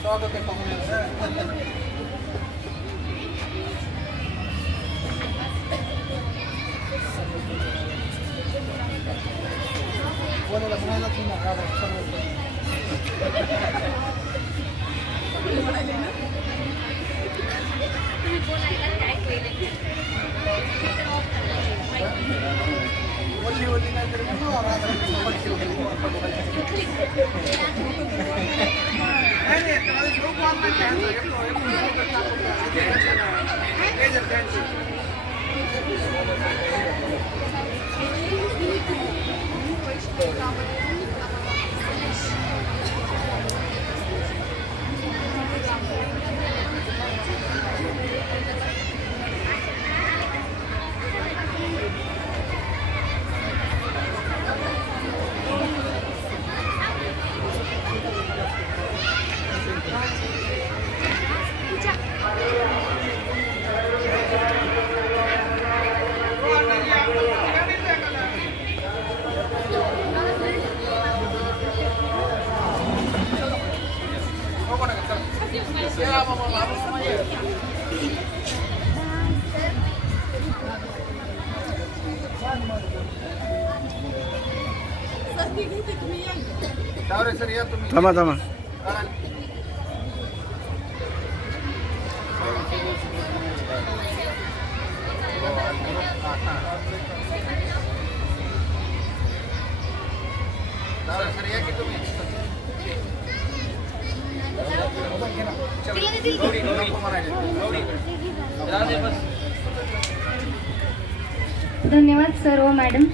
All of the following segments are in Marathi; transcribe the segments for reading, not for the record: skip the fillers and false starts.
स्वागत आहे पाहुण्यांचं. बोलायला म्हणायला तुम्ही थांबा थांबा. धन्यवाद सर व मॅडम.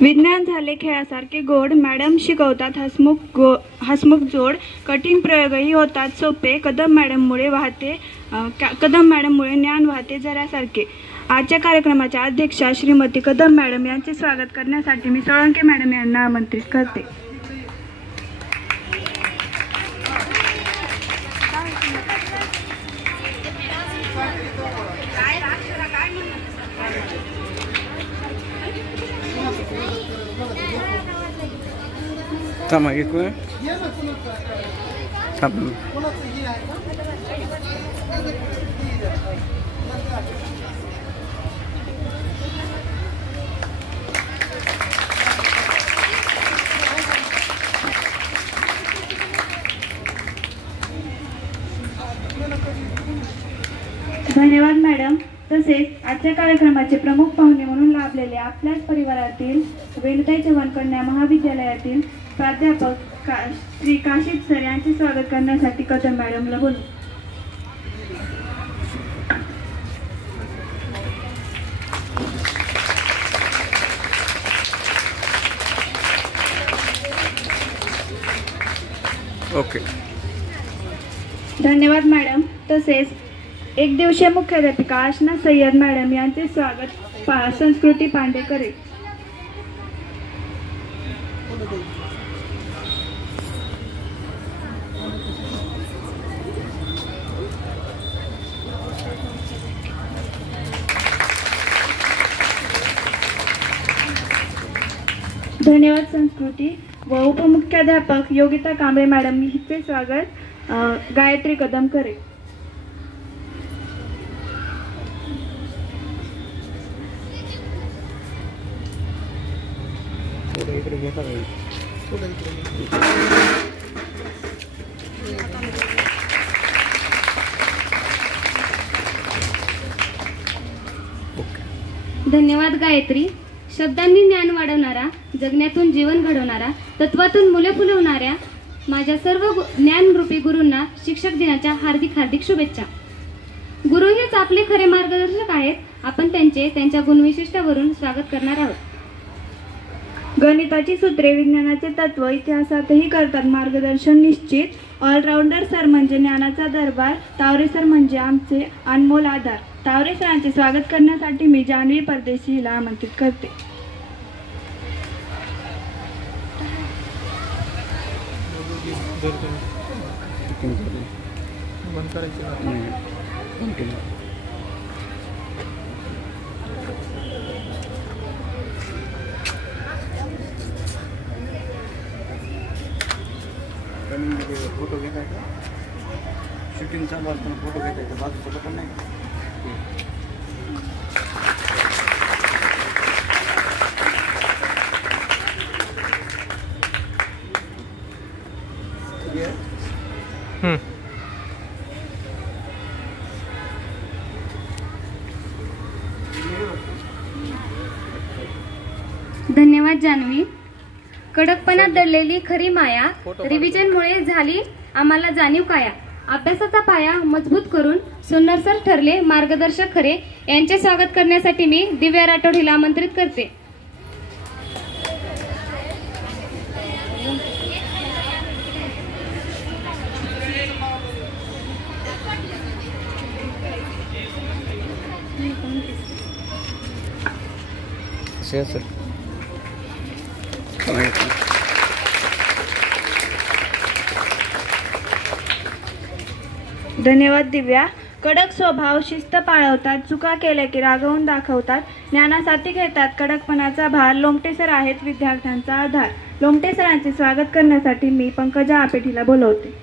विज्ञान झाले खेळासारखे गोड, मॅडम शिकवतात हसमुख जोड, कठीण प्रयोगही होतात सोपे, कदम मॅडममुळे ज्ञान वाहते झऱ्यासारखे. आजच्या कार्यक्रमाच्या अध्यक्षा श्रीमती कदम मॅडम यांचे स्वागत करण्यासाठी मी सोळंके मॅडम यांना आमंत्रित करते. थांबा एक वेळ थांब. धन्यवाद मॅडम. तसेच आजच्या कार्यक्रमाचे प्रमुख पाहुणे म्हणून लाभलेले आपल्याच परिवारातील वेणुताई चव्हाण कन्या महाविद्यालयातील प्राध्यापक श्री काशीद सर यांचे स्वागत करण्यासाठी कदम मॅडमला बोलू. ओके. धन्यवाद मॅडम. तसेच एक दिवसीय मुख्याध्यापिका आशना सय्यद मॅडम यांचे स्वागत संस्कृती पांडे करेल. धन्यवाद संस्कृती. व उपमुख्याध्यापक योगिता कांबळे मॅडम हिचे स्वागत गायत्री कदम करेल. धन्यवाद गायत्री. शब्दांनी ज्ञान वाढवणारा, जगण्यातून जीवन घडवणारा, तत्वातून मुले फुलवणाऱ्या माझ्या सर्व ज्ञानरूपी गुरूंना शिक्षक दिनाच्या हार्दिक हार्दिक शुभेच्छा. गुरु हेच आपले खरे मार्गदर्शक आहेत. आपण त्यांच्या गुणविशिष्टावरून स्वागत करणार आहोत. गणिताची सूत्रे, विज्ञानाचे तत्व, इतिहासातही करतात मार्गदर्शन निश्चित. ऑलराऊंडर सर म्हणजे ज्ञानाचा दरबार. तावरे सर म्हणजे आमचे अनमोल आधार. तावरे सरांचे स्वागत करण्यासाठी मी जान्हवी परदेशी हिला आमंत्रित करते. फोटो घेतायचा शूटिंग चालू असताना फोटो घेतायचा बाजूचं बटन नाही धन्यवाद जान्हवी. कडकपणात दडलेली खरी माया, रिव्हिजनमुळे झाली आम्हाला जाणीव काया. अभ्यासाचा पाया मजबूत करून सोन्नर सर ठरले मार्गदर्शक खरे. यांचे स्वागत करण्यासाठी मी दिव्या राठोड हिला आमंत्रित करते. सर धन्यवाद दिव्या. कडक स्वभाव, शिस्त पाळवतात, चुका केल्या की रागवून दाखवतात, ज्ञानासाठी घेतात कडकपणाचा भार. लोमटे सर आहेत विद्यार्थ्यांचा आधार. लोमटे सरांचे स्वागत करण्यासाठी मी पंकजा आपेठीला बोलवते.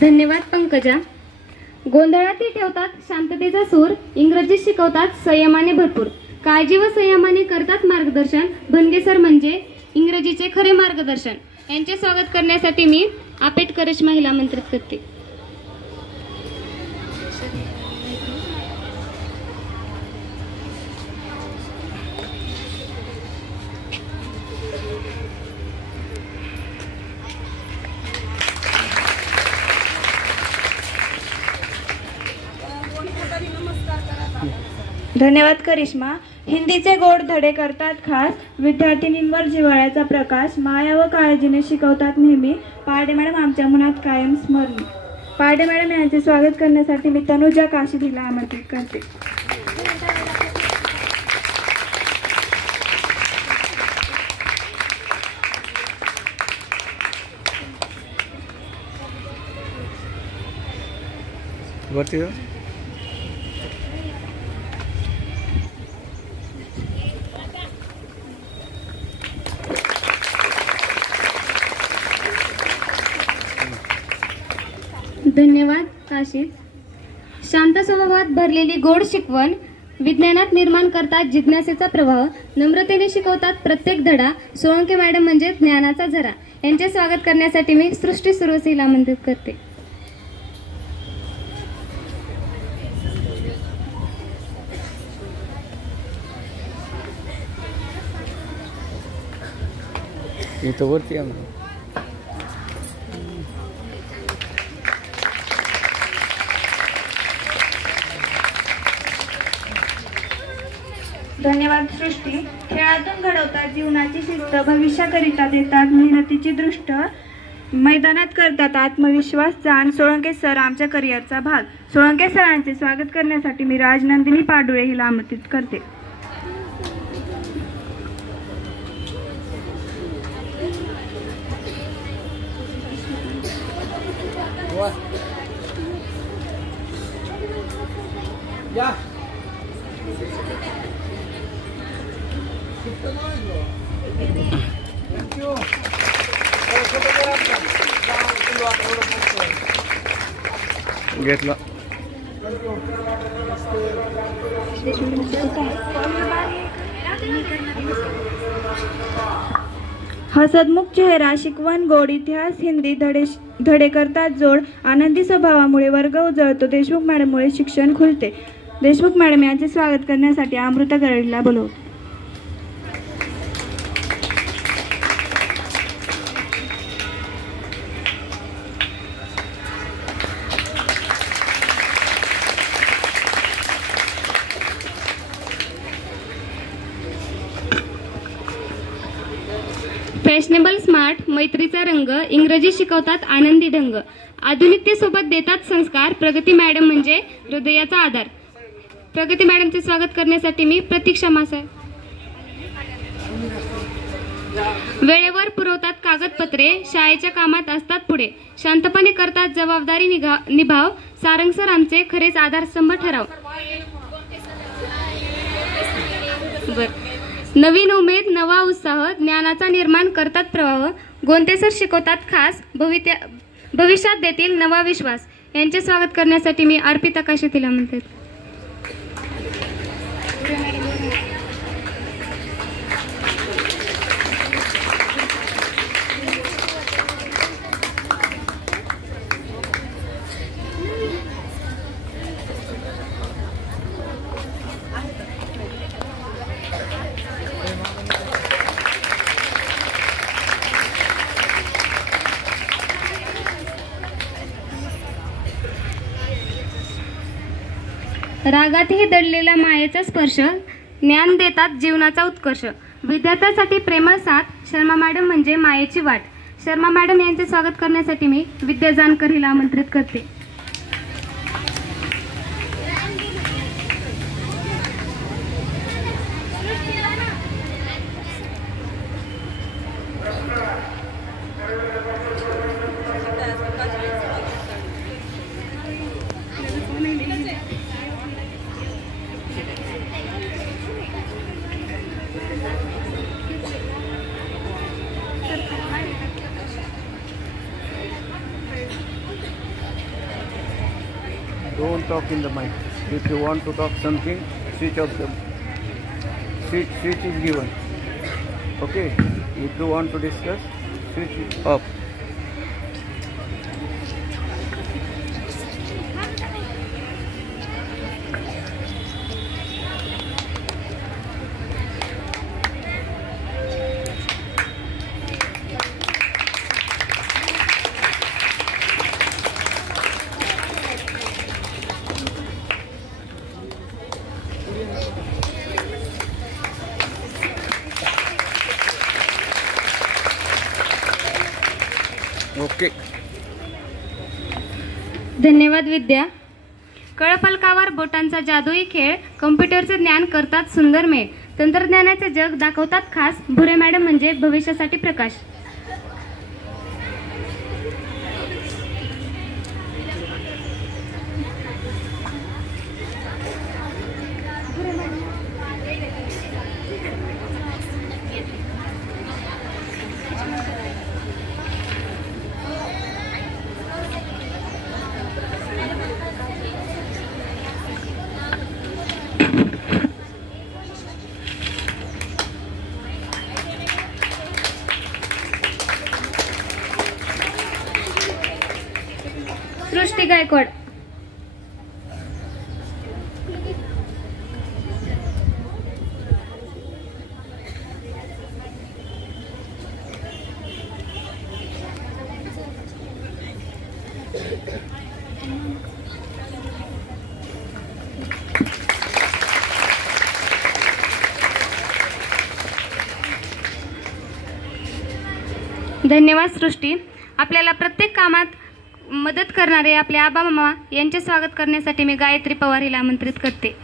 धन्यवाद पंकजा. गोंधळातही ठेवतात शांततेचा सूर. इंग्रजी शिकवतात संयमाने भरपूर. काळजी व संयमाने करतात मार्गदर्शन. भनगे सर म्हणजे इंग्रजीचे खरे मार्गदर्शन. यांचे स्वागत करण्यासाठी मी आपेट करिश्मा हिला आमंत्रित करते. धन्यवाद करिश्मा. हिंदीचे गोड धडे करतात खास. विद्यार्थिनींवर जिव्हाळ्याचा प्रकाश. माया व काळजीने शिकवतात नेहमी. पारडे मॅडम आमच्या मनात कायम स्मरणी. पारडे मॅडम यांचे स्वागत करण्यासाठी मी तनुजा काशीद हिला आमंत्रित करते. वरती जा. धन्यवाद काशीद. शांत स्वभावात भरलेली गोड शिकवण. विज्ञानात निर्माण करतात जिज्ञासेचा प्रवाह. नम्रतेने शिकवतात प्रत्येक धडा. सोळंके मॅडम म्हणजे ज्ञानाचा झरा. यांचे स्वागत करण्यासाठी मी सृष्टी सुरवसे हिला आमंत्रित करते. इथं वरती आहे म्हणून. धन्यवाद सृष्टी. खेळातून घडवतात जीवनाची शिस्त. भविष्याकरिता देतात मेहनतीची दृष्ट. मैदानात करतात आत्मविश्वास जाण. सोळंके सर आमच्या करिअरचा भाग. सोळंके सरांचे स्वागत करण्यासाठी मी राजनंदिनी पाडुळे हिला आमंत्रित करते. Thank you. घेतला. हसतमुख चेहरा, शिकवण गोड, इतिहास हिंदी धडे करतात जोड, आनंदी स्वभावामुळे वर्ग उजळतो, देशमुख मॅडममुळे शिक्षण खुलते. देशमुख मॅडम यांचे स्वागत करण्यासाठी अमृता गरडीला बोलवतो. फॅशनेबल स्मार्ट, मैत्रीचा रंग, इंग्रजी शिकवतात आनंदी ढंग, आधुनिकतेसोबत देतात संस्कार, प्रगती मॅडम म्हणजे हृदयाचा आधार. प्रगती मॅडमचे स्वागत करण्यासाठी मी प्रतीक्षा मासाय. वेळेवर पुरवतात कागदपत्रे, शाळेच्या कामात असतात पुढे, शांतपणे करतात जबाबदारी निभाव, सारंग सर आमचे खरेच आधारस्तंभ ठराव. नवीन उमेद, नवा उत्साह, ज्ञानाचा निर्माण करतात प्रवाह, गोंते सर शिकवतात खास, भविष्यात देतील नवा विश्वास. यांचे स्वागत करण्यासाठी मी अर्पिता काशी तिला म्हणते. रागातही दडलेला मायेचा स्पर्श, ज्ञान देतात जीवनाचा उत्कर्ष, विद्यार्थ्यांसाठी प्रेमळ साथ, शर्मा मॅडम म्हणजे मायेची वाट. शर्मा मॅडम यांचे स्वागत करण्यासाठी मी विद्या जानकर हिला आमंत्रित करते. Don't talk in the mic. If you want to talk something, switch off the switch is given. Okay. If you want to discuss, switch it off. Okay. धन्यवाद विद्या. कळफलकावर बोटांचा जादुई खेळ, कम्प्युटरचे ज्ञान करतात सुंदर मेळ, तंत्रज्ञानाचे जग दाखवतात खास, भुरे मॅडम म्हणजे भविष्यासाठी प्रकाश. सृष्टी गायकवाड. धन्यवाद सृष्टी. आपल्याला प्रत्येक कामात मदत करणारे आपले आबा मामा यांचे स्वागत करण्यासाठी मी गायत्री पवार हिला आमंत्रित करते.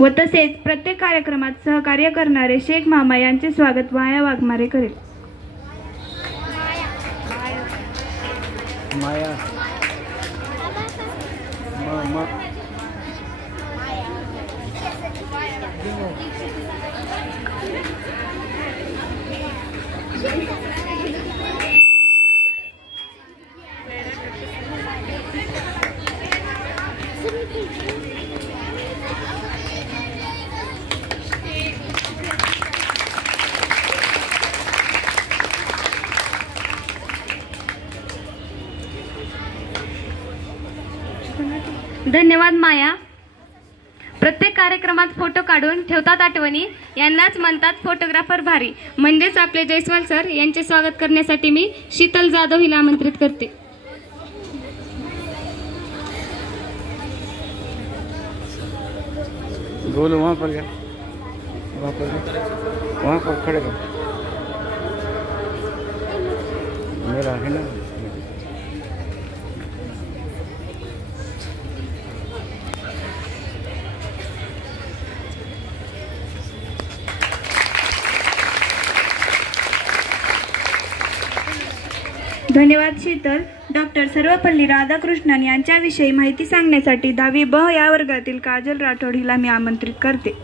व तसेच प्रत्येक कार्यक्रमात सहकार्य करणारे शेख मामा यांचे स्वागत माया वाघमारे करेल. माया धन्यवाद माया. प्रत्येक कार्यक्रमात फोटो काढून ठेवतात आठवणी, यांनाच म्हणतात फोटोग्राफर भारी. म्हणजेच आपले जयस्वाल सर यांचे स्वागत करण्यासाठी मी शीतल जाधव हिला आमंत्रित करते. बोलो वहाँ पर वहाँ पर खड़े रहो. मेरा है ना. धन्यवाद शीतल. डॉक्टर सर्वपल्ली राधाकृष्णन यांच्याविषयी माहिती सांगण्यासाठी 10वी ब या वर्गातील काजल राठोड हिला मी आमंत्रित करते.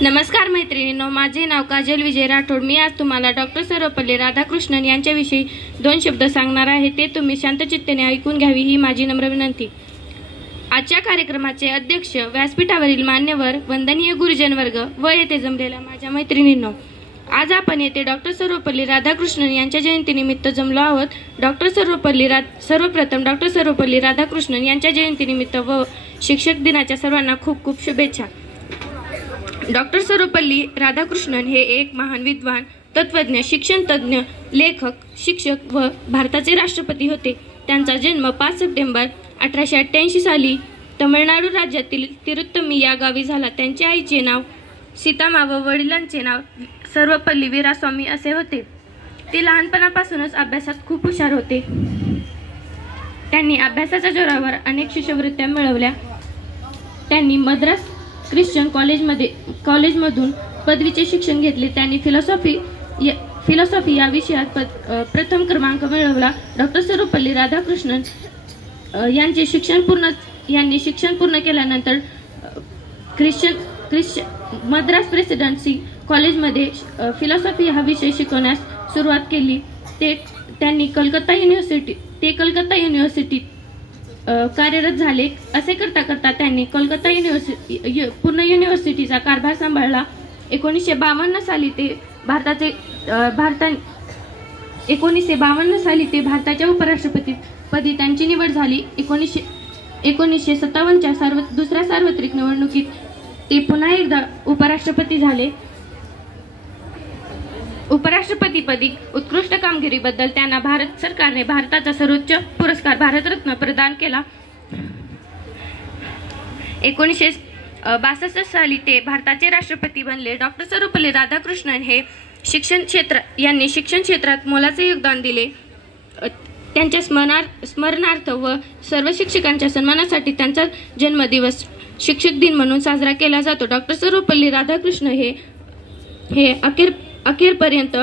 नमस्कार मैत्रिणींनो, माझे नाव काजल विजय राठोड. मी आज तुम्हाला डॉक्टर सर्वपल्ली राधाकृष्णन यांच्याविषयी 2 शब्द सांगणार आहे. ते तुम्ही शांतचित्तेने ऐकून घ्यावी ही माझी नम्र विनंती. आजच्या कार्यक्रमाचे अध्यक्ष, व्यासपीठावरील मान्यवर, वंदनीय गुरुजन वर्ग व येथे जमलेल्या माझ्या मैत्रिणींनो, आज आपण येथे डॉक्टर सर्वपल्ली राधाकृष्णन यांच्या जयंतीनिमित्त जमलो आहोत. सर्वप्रथम डॉक्टर सर्वपल्ली राधाकृष्णन यांच्या जयंतीनिमित्त व शिक्षक दिनाच्या सर्वांना खूप खूप शुभेच्छा. डॉक्टर सर्वपल्ली राधाकृष्णन हे एक महान विद्वान, तत्त्वज्ञ, शिक्षणतज्ज्ञ, लेखक, शिक्षक व भारताचे राष्ट्रपती होते. त्यांचा जन्म 5 सप्टेंबर 1888 साली तमिळनाडू राज्यातील तिरुत्तमी या गावी झाला. त्यांच्या आईचे नाव सीतामा व वडिलांचे नाव सर्वपल्ली वीरास्वामी असे होते. ते लहानपणापासूनच अभ्यासात खूप हुशार होते. त्यांनी अभ्यासाच्या जोरावर अनेक शिष्यवृत्त्या मिळवल्या. त्यांनी मद्रास ख्रिश्चन कॉलेजमधून पदवीचे शिक्षण घेतले. त्यांनी फिलॉसॉफी या विषयात प्रथम क्रमांक मिळवला. डॉक्टर सर्वपल्ली राधाकृष्णन यांनी शिक्षण पूर्ण केल्यानंतर मद्रास प्रेसिडेन्सी कॉलेजमध्ये फिलॉसॉफी हा विषय शिकवण्यास सुरुवात केली. त्यांनी कलकत्ता युनिव्हर्सिटीत कार्यरत झाले. असे करता करता त्यांनी कलकत्ता युनिव्हर्सिटीचा कारभार सांभाळला. 1952 साली ते भारताच्या उपराष्ट्रपतीपदी त्यांची निवड झाली. 1957च्या दुसऱ्या सार्वत्रिक निवडणुकीत ते पुन्हा एकदा उपराष्ट्रपती झाले. उपराष्ट्रपतीपदी उत्कृष्ट कामगिरीबद्दल त्यांना भारत सरकारने भारताचा सर्वोच्च पुरस्कार भारतरत्न प्रदान केला. 1962 साली ते भारताचे राष्ट्रपती बनले. डॉक्टर सर्वपल्ली राधाकृष्णन हे शिक्षण क्षेत्रात मोलाचे योगदान दिले. त्यांच्या स्मरणार्थ व सर्व शिक्षकांच्या सन्मानासाठी त्यांचा जन्मदिवस शिक्षक दिन म्हणून साजरा केला जातो. डॉक्टर सर्वपल्ली राधाकृष्ण हे अखेरपर्यंत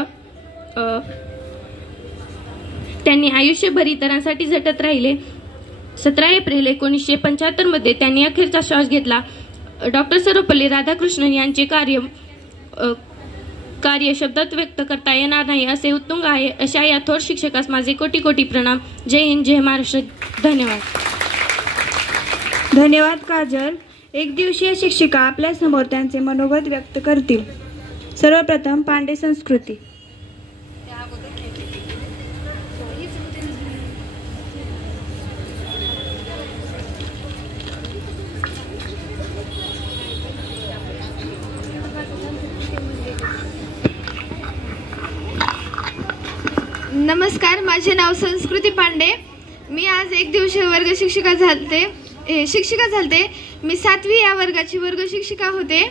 त्यांनी आयुष्यभर इतरांसाठी झटत राहिले. 17 एप्रिल 1975 मध्ये त्यांनी अखेरचा श्वास घेतला. डॉक्टर सर्वपल्ली राधाकृष्णन यांचे कार्य शब्दात व्यक्त करता येणार नाही असे उत्तुंग आहे. अशा या थोर शिक्षकास माझे कोटी कोटी प्रणाम. जय हिंद, जय महाराष्ट्र. धन्यवाद. धन्यवाद काजल. एक दिवसीय शिक्षिका आपल्या समोर त्यांचे मनोगत व्यक्त करतील. सर्वप्रथम पांडे संस्कृती. नमस्कार, माझे नाव संस्कृती पांडे. मी आज एक दिवसीय वर्ग शिक्षिका झालते. मी 7वी या वर्गाची वर्ग शिक्षिका होते.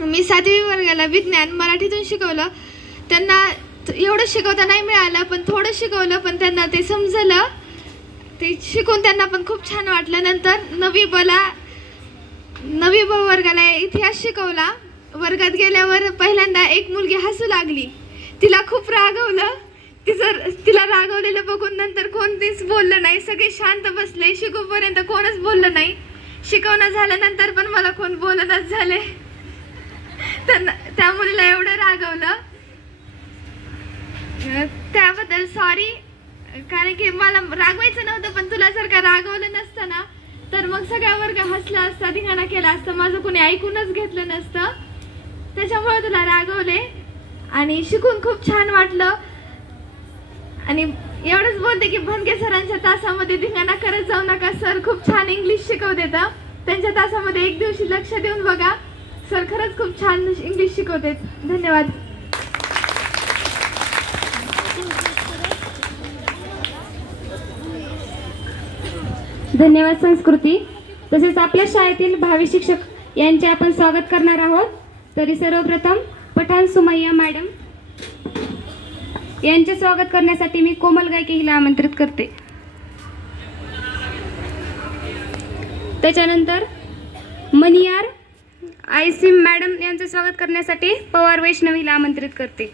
मी 7वी वर्गाला विज्ञान मराठीतून शिकवलं. त्यांना एवढं शिकवता नाही मिळालं, पण थोडं शिकवलं, पण त्यांना ते समजलं. ते शिकून त्यांना पण खूप छान वाटलं. नंतर 9वी ब वर्गाला इतिहास शिकवला. वर्गात गेल्यावर पहिल्यांदा एक मुलगी हसू लागली. तिला खूप रागवलं. तिला रागवलेलं बघून नंतर कोणतीच बोललं नाही. सगळे शांत बसले. शिकूपर्यंत कोणच बोललं नाही. शिकवणं झाल्यानंतर पण मला कोण बोलणंच झाले. त्या मुलीला एवढं रागवलं, त्याबद्दल सॉरी. कारण की मला रागवायचं नव्हतं, पण तुला जर का रागवलं नसतं ना तर मग सगळा वर्ग हसला असता, धिंगाणा केला असता, माझं कोणी ऐकूनच घेतलं नसतं. त्याच्यामुळे तुला रागवले. आणि शिकून खूप छान वाटलं. आणि एवढंच बोलते की भनके सरांच्या तासामध्ये धिंगाणा करत जाऊ नका. सर खूप छान इंग्लिश शिकवतात. त्यांच्या तासामध्ये एक दिवशी लक्ष देऊन बघा. सर खरंच खूप छान इंग्लिश शिकवतात. धन्यवाद. धन्यवाद संस्कृती. तसेच आपल्या शाळेतील भावी शिक्षक यांचे आपण स्वागत करणार आहोत. तरी सर्वप्रथम पठाण सुमय्या मॅडम यांचे स्वागत करण्यासाठी मी कोमल गायके हिला आमंत्रित करते. त्याच्यानंतर मनियार आयसिम मॅडम यांचे स्वागत करण्यासाठी पवार वैष्णवीला आमंत्रित करते.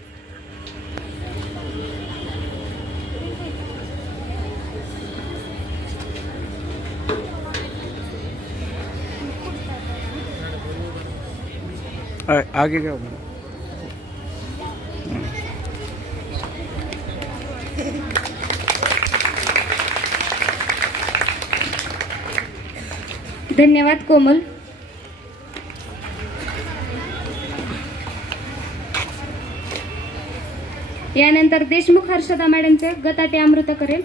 आगे क्या होगा? धन्यवाद कोमल. यानंतर देशमुख हर्षदा मॅडमचे गटाटे अमृत करेल.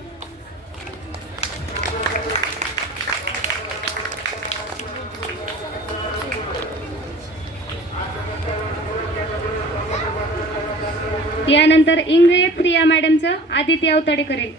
यानंतर इंग्रजी प्रिया मॅडमचं आदिती अवतडे करेल.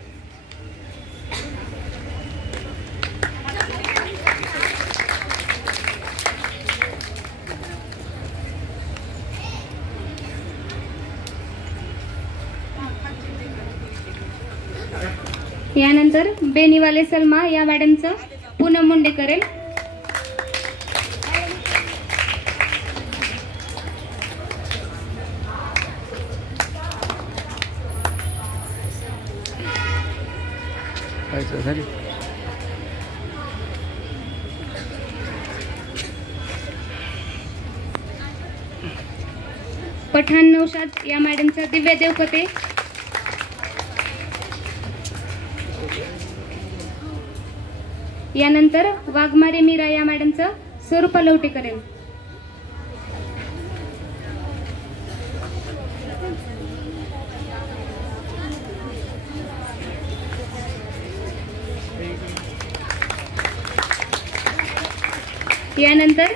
यानंतर बेनीवाले सलमा या मॅडमचं पूनम मुंडे करेल. पठाण नौशाद या मॅडमचं दिव्या देवकते. यानंतर वाघमारे मीरा या मॅडमचं स्वरूपा लवटे करेल. यानंतर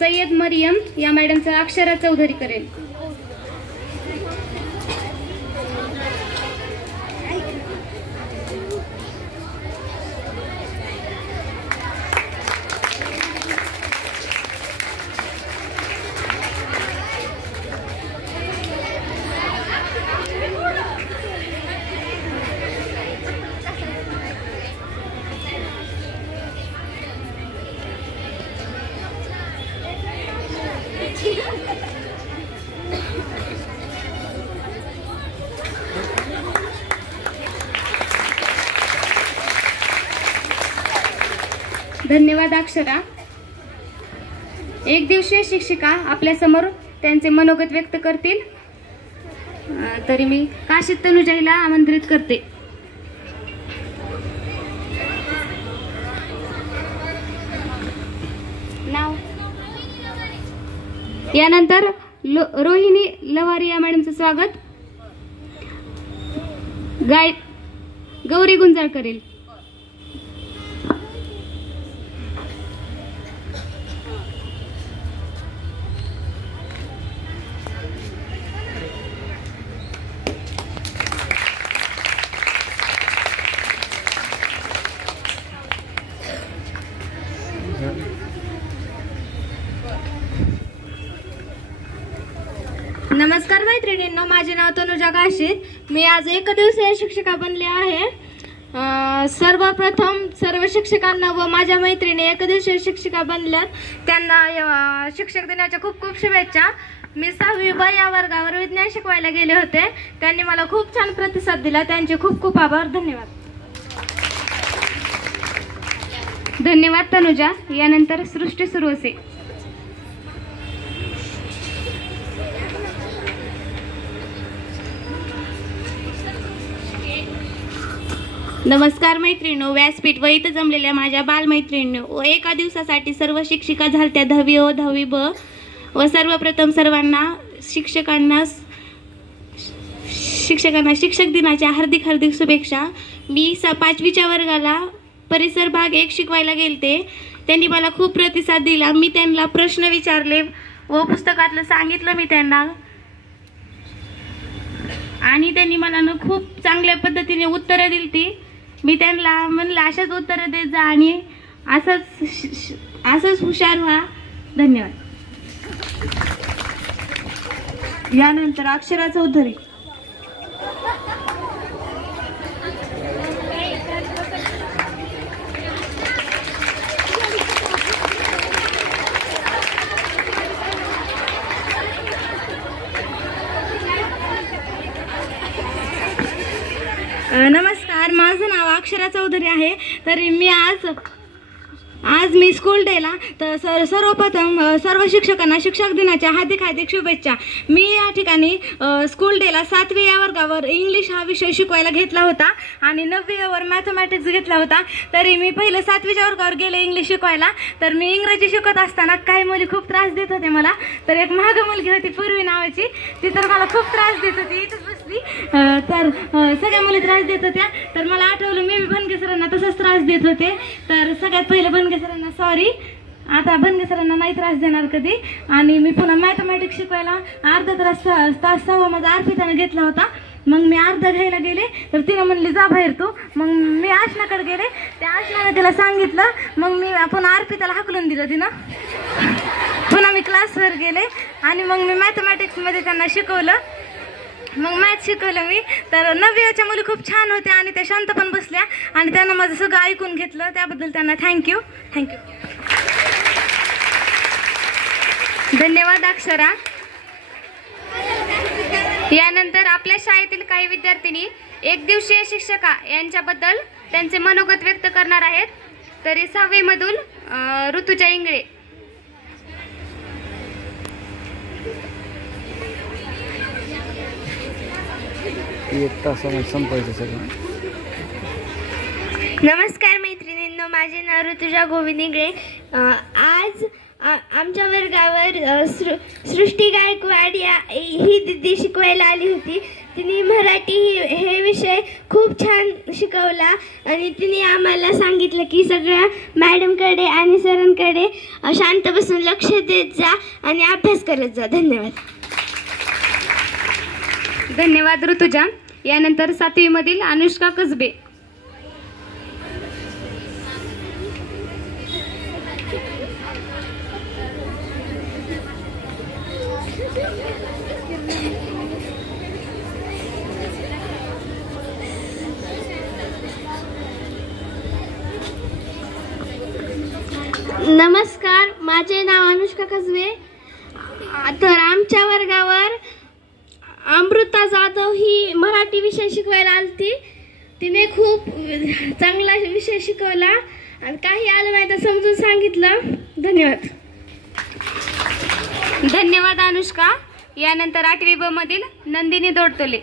सय्यद मरियम या मॅडमचं अक्षरा चौधरी करेल. धन्यवाद अक्षरा. एक दिवसीय शिक्षिका आपल्या समोर त्यांचे मनोगत व्यक्त करतील. तरी मी काशीद तनुजाईला आमंत्रित करते. नाव. यानंतर रोहिणी लवारी या मॅडमचं स्वागत गौरी गुंजाळ करेल. नमस्कार मैत्रिणींनो, माझे नाव तनुजा काशीद. मी आज एकदिवसीय शिक्षिका बनले आहे. सर्वप्रथम सर्व शिक्षकांना व माझ्या मैत्रिणी एकदिवसीय शिक्षिका बनल्यात त्यांना शिक्षक दिनाच्या खूप खूप शुभेच्छा. मी 6वी ब या वर्गावर विज्ञान शिकवायला गेले होते. त्यांनी मला खूप छान प्रतिसाद दिला. त्यांचे खूप खूप आभार. धन्यवाद. धन्यवाद तनुजा. यानंतर सृष्टी सुरवसे. नमस्कार मैत्रिणींनो, व्यासपीठ व इथं जमलेल्या माझ्या बालमैत्रिणींनो व एका दिवसासाठी सर्व शिक्षिका झालत्या 10वी व 10वी ब व सर्वप्रथम सर्वांना शिक्षकांना शिक्षक दिनाच्या हार्दिक हार्दिक शुभेच्छा. मी 5वीच्या वर्गाला परिसर भाग 1 शिकवायला गेलते. त्यांनी मला खूप प्रतिसाद दिला. मी त्यांना प्रश्न विचारले व पुस्तकातलं सांगितलं मी त्यांना, आणि त्यांनी मला खूप चांगल्या पद्धतीने उत्तरं दिली. मी त्यांना म्हणलं अशाच उत्तरं देत जा आणि असंच हुशार व्हा. धन्यवाद. यानंतर अक्षरा चौधरी. नमस्कार, माझं नाव अक्षरा चौधरी आहे. तर मी आज मी स्कूल डेला तर सर्वप्रथम सर्व शिक्षकांना शिक्षक दिनाच्या हार्दिक हार्दिक शुभेच्छा. मी या ठिकाणी स्कूल डेला 7वी या वर्गावर इंग्लिश हा विषय शिकवायला घेतला होता आणि 9वी यावर मॅथमॅटिक्स घेतला होता. तरी मी पहिलं 7वीच्या वर्गावर गेले इंग्लिश शिकवायला. तर मी इंग्रजी शिकत असताना काही मुली खूप त्रास देत होते मला. तर एक मागं मुलगी होती पूर्वी नावाची, ती तर मला खूप त्रास देत होती. इथंच बसली. तर सगळ्या मुली त्रास देत होत्या. तर मला आठवलं मी बनगे सरांना तसंच त्रास देत होते. तर सगळ्यात पहिलं बनगे सरांना सॉरी, आता बनगे सरांना नाही त्रास देणार कधी. आणि मी पुन्हा मॅथमॅटिक्स शिकवायला अर्धा तास सव्वा माझा अर्पिताने घेतला होता. मग मी अर्धा घ्यायला गेले तर तिनं म्हणली जा बाहेर तू. मग मी आशनाकडे गेले, त्या आशनाने तिला सांगितलं. मग मी पुन्हा अर्पिताला हाकलून दिलं तिनं. पुन्हा मी क्लासवर गेले आणि मग मी मॅथमॅटिक्समध्ये त्यांना शिकवलं. मग मॅथ शिकवलं मी. तर 9वीच्या मुली खूप छान होत्या आणि त्या शांत पण बसल्या आणि त्यांना माझं सगळं ऐकून घेतलं. त्याबद्दल त्यांना थँक्यू. धन्यवाद अक्षरा. यानंतर आपल्या शाळेतील काही विद्यार्थिनी एकदिवसीय शिक्षका यांच्याबद्दल त्यांचे मनोगत व्यक्त करणार आहेत. तरी 6वी मधून ऋतुजा इंगळे. एक तासामध्ये संपायचं सगळं. नमस्कार मैत्रिणींनो, माझे नाव ऋतुजा गोविंद इंगळे. आज आमच्या वर्गावर सृष्टी गायकवाड ही दिदी शिकवायला आली होती. तिने मराठी हे विषय खूप छान शिकवला आणि तिने आम्हाला सांगितलं की सगळ्या मॅडमकडे आणि सरांकडे शांत बसून लक्ष देत जा आणि अभ्यास करत जा. धन्यवाद. धन्यवाद ऋतुजा. यानंतर 7वी मधील अनुष्का कसबे. नमस्कार, माझे नाव अनुष्का कसबे. तर आमच्या वर्गावर अमृता जाधव ही मराठी विषय शिकवायला आलती. तिने खूप चांगला विषय शिकवला आणि काही आलं नाही तर समजून सांगितलं. धन्यवाद. धन्यवाद अनुष्का. यानंतर 8वी ब मधील नंदिनी दोडतोले.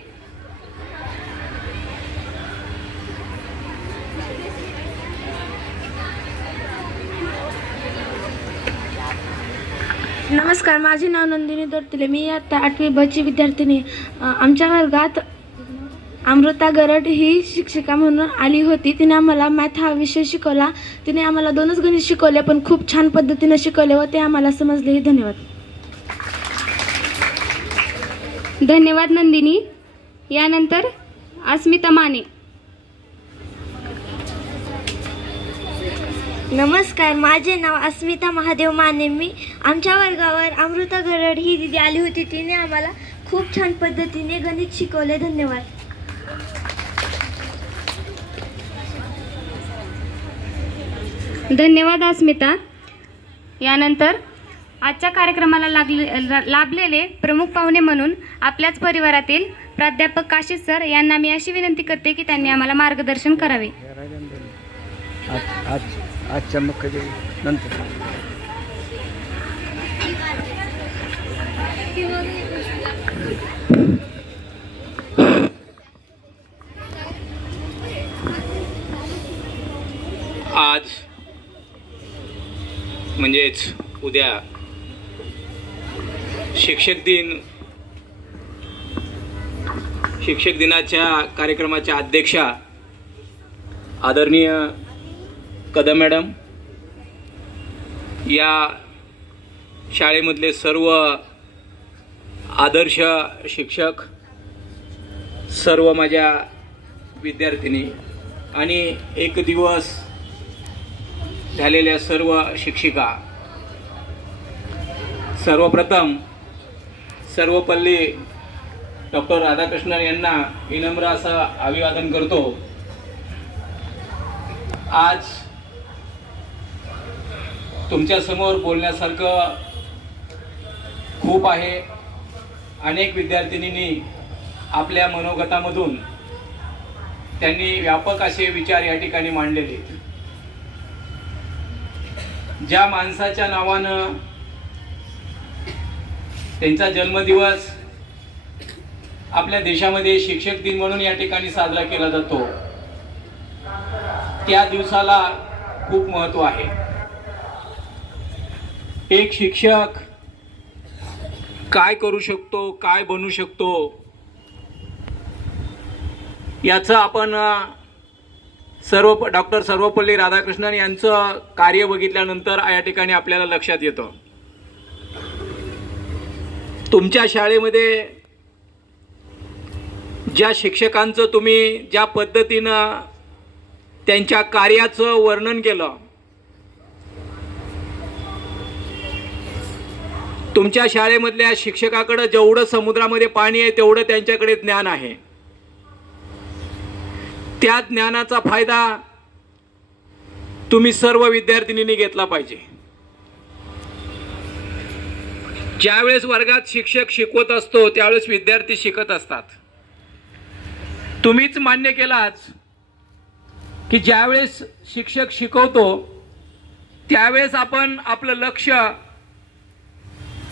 नमस्कार, माझे नाव नंदिनी दोडतोले. मी आता 8वी ब ची विद्यार्थिनी. आमच्या वर्गात अमृता गरड ही शिक्षिका म्हणून आली होती. तिने आम्हाला मॅथ हा विषय शिकवला. तिने आम्हाला 2च गणित शिकवले पण खूप छान पद्धतीने शिकवले व ते आम्हाला समजले. धन्यवाद. धन्यवाद नंदिनी. यानंतर अस्मिता माने. नमस्कार, माझे नाव अस्मिता महादेव माने. मी आमच्या वर्गावर अमृता गरड ही दिदी आली होती. तिने आम्हाला खूप छान पद्धतीने गणित शिकवले. धन्यवाद. धन्यवाद अस्मिता. यानंतर आजच्या कार्यक्रमाला लाभलेले प्रमुख पाहुणे म्हणून आपल्याच परिवारातील प्राध्यापक काशीद सर यांना मी अशी विनंती करते की त्यांनी आम्हाला मार्गदर्शन करावे. आजच्या मुख्य नंतर आज म्हणजेच उद्या शिक्षक दिनाच्या कार्यक्रमाच्या अध्यक्षा आदरणीय कदम मॅडम, या शाळेमधले सर्व आदर्श शिक्षक, सर्व माझ्या विद्यार्थिनी आणि एक दिवस झालेल्या सर्व शिक्षिका, सर्वप्रथम सर्वपल्ली डॉक्टर राधाकृष्णन यांना विनम्र असं अभिवादन करतो. आज तुमच्या समोर बोलण्यासारखं खूप आहे. अनेक विद्यार्थिनींनी आपल्या मनोगतामधून त्यांनी व्यापक असे विचार या ठिकाणी मांडलेले. ज्या माणसाच्या नावानं त्यांचा जन्मदिवस आपल्या देशामध्ये शिक्षक दिन म्हणून या ठिकाणी साजरा केला जातो, त्या दिवसाला खूप महत्त्व आहे. एक शिक्षक काय करू शकतो, काय बनू शकतो, याचं आपण डॉक्टर सर्वपल्ली राधाकृष्णन यांचं कार्य बघितल्यानंतर या ठिकाणी आपल्याला लक्षात येतं. तुमच्या शाळेमध्ये ज्या शिक्षकांचं तुम्ही ज्या पद्धतीनं त्यांच्या कार्याचं वर्णन केलं, तुमच्या शाळेमधल्या शिक्षकाकडे जेवढं समुद्रामध्ये पाणी आहे तेवढं त्यांच्याकडे ज्ञान आहे. त्या ज्ञानाचा फायदा तुम्ही सर्व विद्यार्थिनींनी घेतला पाहिजे. ज्यावेळेस वर्गात शिक्षक शिकवत असतो त्यावेळेस विद्यार्थी शिकत असतात. तुम्हीच मान्य केलाच की ज्यावेळेस शिक्षक शिकवतो त्यावेळेस आपण आपलं लक्ष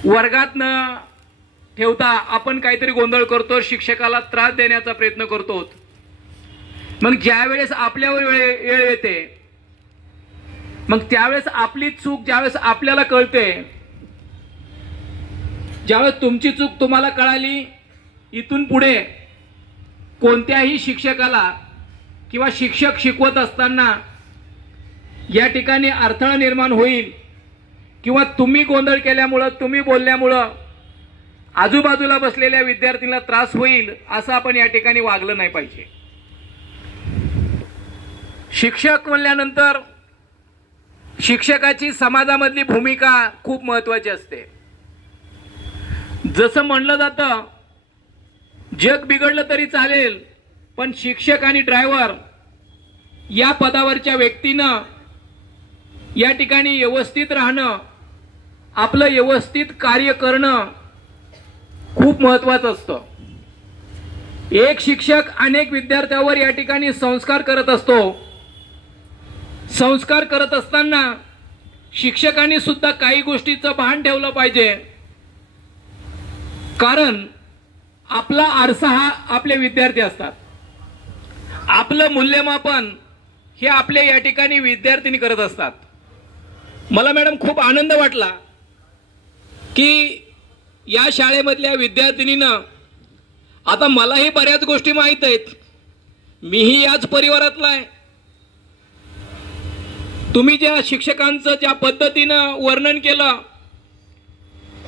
वर्गात न ठेवता आपण काहीतरी गोंधळ करतो, शिक्षकाला त्रास देण्याचा प्रयत्न करतो. मग ज्यावेळेस आपल्यावर वेळ येते, मग त्यावेळेस आपली चूक ज्यावेळेस आपल्याला कळते, ज्यावेळेस तुमची चूक तुम्हाला कळाली, इथून पुढे कोणत्याही शिक्षकाला किंवा शिक्षक शिकवत असताना या ठिकाणी अडथळा निर्माण होईल किंवा तुम्ही गोंधळ केल्यामुळं, तुम्ही बोलल्यामुळं आजूबाजूला बसलेल्या विद्यार्थ्यांना त्रास होईल असं आपण या ठिकाणी वागलं नाही पाहिजे. शिक्षक म्हणल्यानंतर शिक्षकाची समाजामधली भूमिका खूप महत्त्वाची असते. जसं म्हणलं जातं, जग बिघडलं तरी चालेल पण शिक्षक आणि ड्रायव्हर या पदावरच्या व्यक्तीनं या ठिकाणी व्यवस्थित राहणं, आपलं व्यवस्थित कार्य करणं खूप महत्त्वाचं असतं. एक शिक्षक अनेक विद्यार्थ्यांवर या ठिकाणी संस्कार करत असतो. संस्कार करत असताना शिक्षकांनी सुद्धा काही गोष्टीचं भान ठेवलं पाहिजे, कारण आपला आरसा हा आपले विद्यार्थी असतात. आपलं मूल्यमापन हे आपले या ठिकाणी विद्यार्थी करत असतात. मला मॅडम खूप आनंद वाटला की या शाळेमधल्या विद्यार्थिनीनं, आता मलाही बऱ्याच गोष्टी माहीत आहेत, मीही याच परिवारातला आहे. तुम्ही ज्या शिक्षकांचं ज्या पद्धतीनं वर्णन केलं,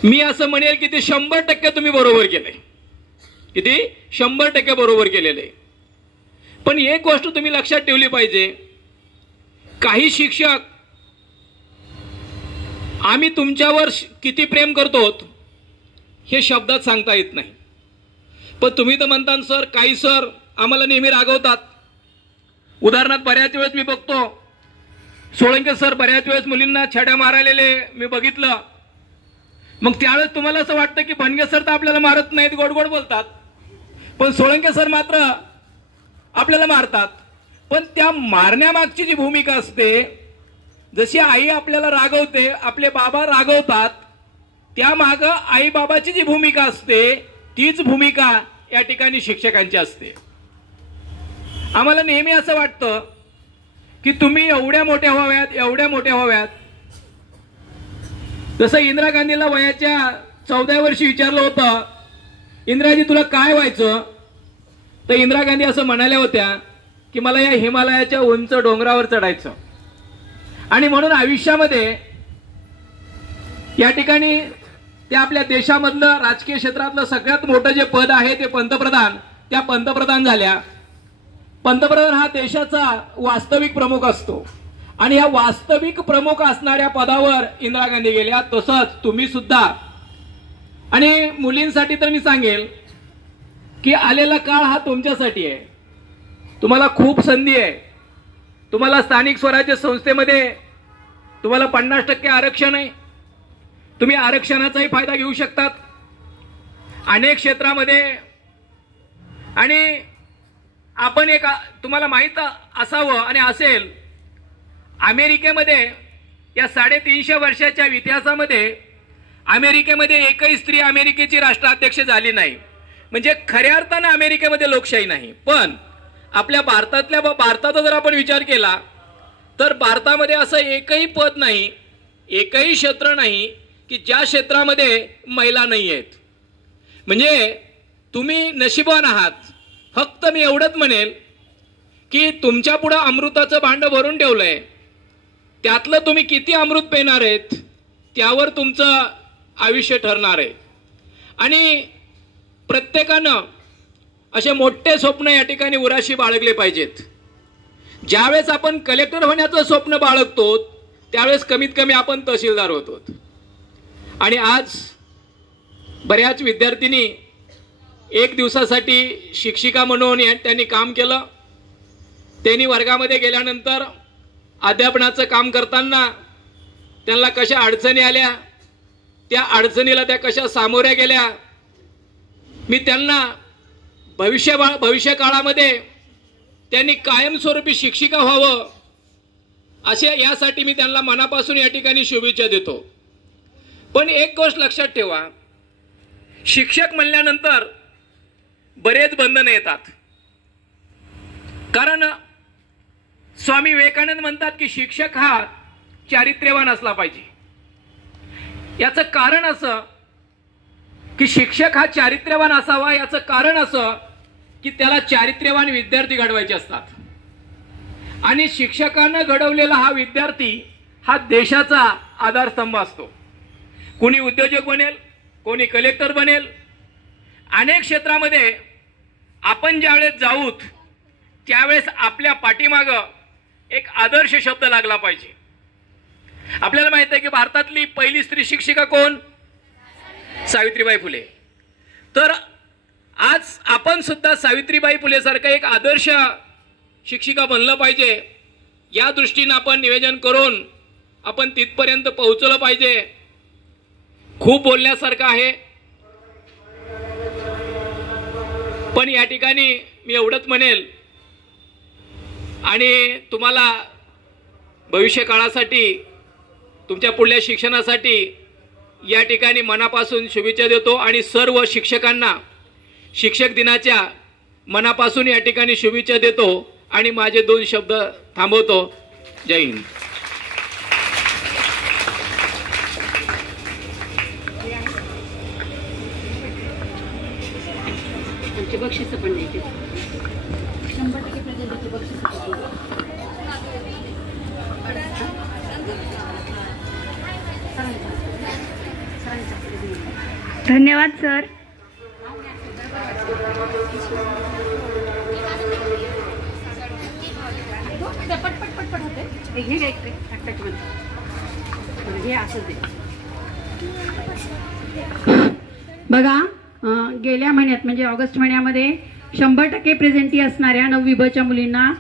मी असं म्हणेल की ते 100% तुम्ही बरोबर केले. किती? 100% बरोबर केलेले. पण एक गोष्ट तुम्ही लक्षात ठेवली पाहिजे, काही शिक्षक आम्ही तुमच्यावर किती प्रेम करतो हे शब्दात सांगता येत नाही. पण तुम्ही तर म्हणता सर, काही सर आम्हाला नेहमी रागवतात. उदाहरणार्थ बऱ्याच वेळेस मी बघतो सोळंके सर बऱ्याच वेळेस मुलींना छड्या मारायलेले मी बघितलं. मग त्यावेळेस तुम्हाला असं वाटतं की भणगे सर तर आपल्याला मारत नाहीत, गोड गोड बोलतात, पण सोळंके सर मात्र आपल्याला मारतात. पण त्या मारण्यामागची जी भूमिका असते, जशी आई आपल्याला रागवते, आपले बाबा रागवतात, त्या माग आई बाबाची जी भूमिका असते तीच भूमिका या ठिकाणी शिक्षकांची असते. आम्हाला नेहमी असं वाटतं की तुम्ही एवढ्या मोठ्या व्हाव्यात. जसं इंदिरा गांधीला वयाच्या 14 वर्षी विचारलं होतं, इंदिराजी तुला काय व्हायचं, तर इंदिरा गांधी असं म्हणाल्या होत्या की मला या हिमालयाच्या उंच डोंगरावर चढायचं. आणि म्हणून आयुष्यामध्ये या ठिकाणी त्या आपल्या देशामधलं राजकीय क्षेत्रातलं सगळ्यात मोठं जे पद आहे ते पंतप्रधान, त्या पंतप्रधान झाल्या. पंतप्रधान हा देशाचा वास्तविक प्रमुख असतो आणि या वास्तविक प्रमुख असणाऱ्या पदावर इंदिरा गांधी गेल्या. तसंच तुम्ही सुद्धा. आणि मुलींसाठी तर मी सांगेल की आलेला काळ हा तुमच्यासाठी आहे. तुम्हाला खूप संधी आहे. तुम्हाला स्थानिक स्वराज्य संस्थेमध्ये तुम्हाला 50% आरक्षण आहे. तुम्ही आरक्षणाचाही फायदा घेऊ शकतात अनेक क्षेत्रामध्ये. आणि आपण एक तुम्हाला माहित असावं आणि असेल, अमेरिकेमध्ये या 350 वर्षाच्या इतिहासामध्ये अमेरिकेमध्ये एकही स्त्री अमेरिकेची राष्ट्राध्यक्ष झाली नाही. म्हणजे खऱ्या अर्थानं अमेरिकेमध्ये लोकशाही नाही. पण आपल्या भारताचा जर आपण विचार केला तर भारतामध्ये असं एकही पद नाही, एकही क्षेत्र नाही की ज्या क्षेत्रामध्ये महिला नाही आहेत. म्हणजे तुम्ही नशिबवान आहात. फक्त मी एवढंच म्हणेल की तुमच्या पुढे अमृताचं भांड भरून ठेवलंय, त्यातलं तुम्ही किती अमृत पिणार आहेत त्यावर तुमचं आयुष्य ठरणार आहे. आणि प्रत्येकानं असे मोठे स्वप्न या ठिकाणी उराशी बाळगले पाहिजेत. ज्यावेळेस आपण कलेक्टर होण्याचं स्वप्न बाळगतो त्यावेळेस कमीत कमी आपण तहसीलदार होतो. आणि आज बऱ्याच विद्यार्थिनी एक दिवसासाठी शिक्षिका म्हणून त्यांनी काम केलं. त्यांनी वर्गामध्ये गेल्यानंतर अध्यापनाचं काम करताना त्यांना कशा अडचणी आल्या, त्या अडचणीला त्या कशा सामोऱ्या गेल्या. मी त्यांना भविष्य काळामध्ये त्यांनी कायमस्वरूपी शिक्षिका व्हावं असे यासाठी मी त्यांना मनापासून या ठिकाणी शुभेच्छा देतो. पण एक गोष्ट लक्षात ठेवा, शिक्षक म्हणल्यानंतर बरेच बंधन येतात. कारण स्वामी विवेकानंद म्हणतात की शिक्षक हा चारित्र्यवान असला पाहिजे. याचं कारण असं की शिक्षक हा चारित्र्यवान असावा, याचं कारण असं की त्याला चारित्र्यवान विद्यार्थी घडवायचे असतात. आणि शिक्षकांना घडवलेला हा विद्यार्थी हा देशाचा आधारस्तंभ असतो. कोणी उद्योजक बनेल, कोणी कलेक्टर बनेल. अनेक क्षेत्रामध्ये आपण ज्यावेळेस जाऊत त्यावेळेस आपल्या पाठीमागं एक आदर्श शब्द लागला पाहिजे. आपल्याला माहित आहे की भारतातली पहिली स्त्री शिक्षिका कोण? सावित्रीबाई फुले. तर आज आपण सुद्धा सावित्रीबाई फुले सारखा एक आदर्श शिक्षिका बनलं पाहिजे. या दृष्टीने आपण नियोजन करून आपण तिथपर्यंत पोहोचलं पाहिजे. खूप बोलण्यासारखं आहे, पण या ठिकाणी मी एवढंच म्हणेल आणि तुम्हाला भविष्य काळासाठी तुमच्या पुढल्या शिक्षणासाठी या ठिकाणी मनापासून शुभेच्छा देतो. आणि सर्व शिक्षकांना शिक्षक दिनाच्या मनापासून या ठिकाणी शुभेच्छा देतो आणि माझे 2 शब्द थांबवतो. जय हिंद. बक्षीस पण द्यायचे 100% प्रेझेंटची बक्षीस. धन्यवाद सर. पटपट होते हे असं दे. बघा गेल्या महिन्यात म्हणजे ऑगस्ट महिन्यामध्ये 100% प्रेझेंटी असणाऱ्या 9वी ब च्या मुलींना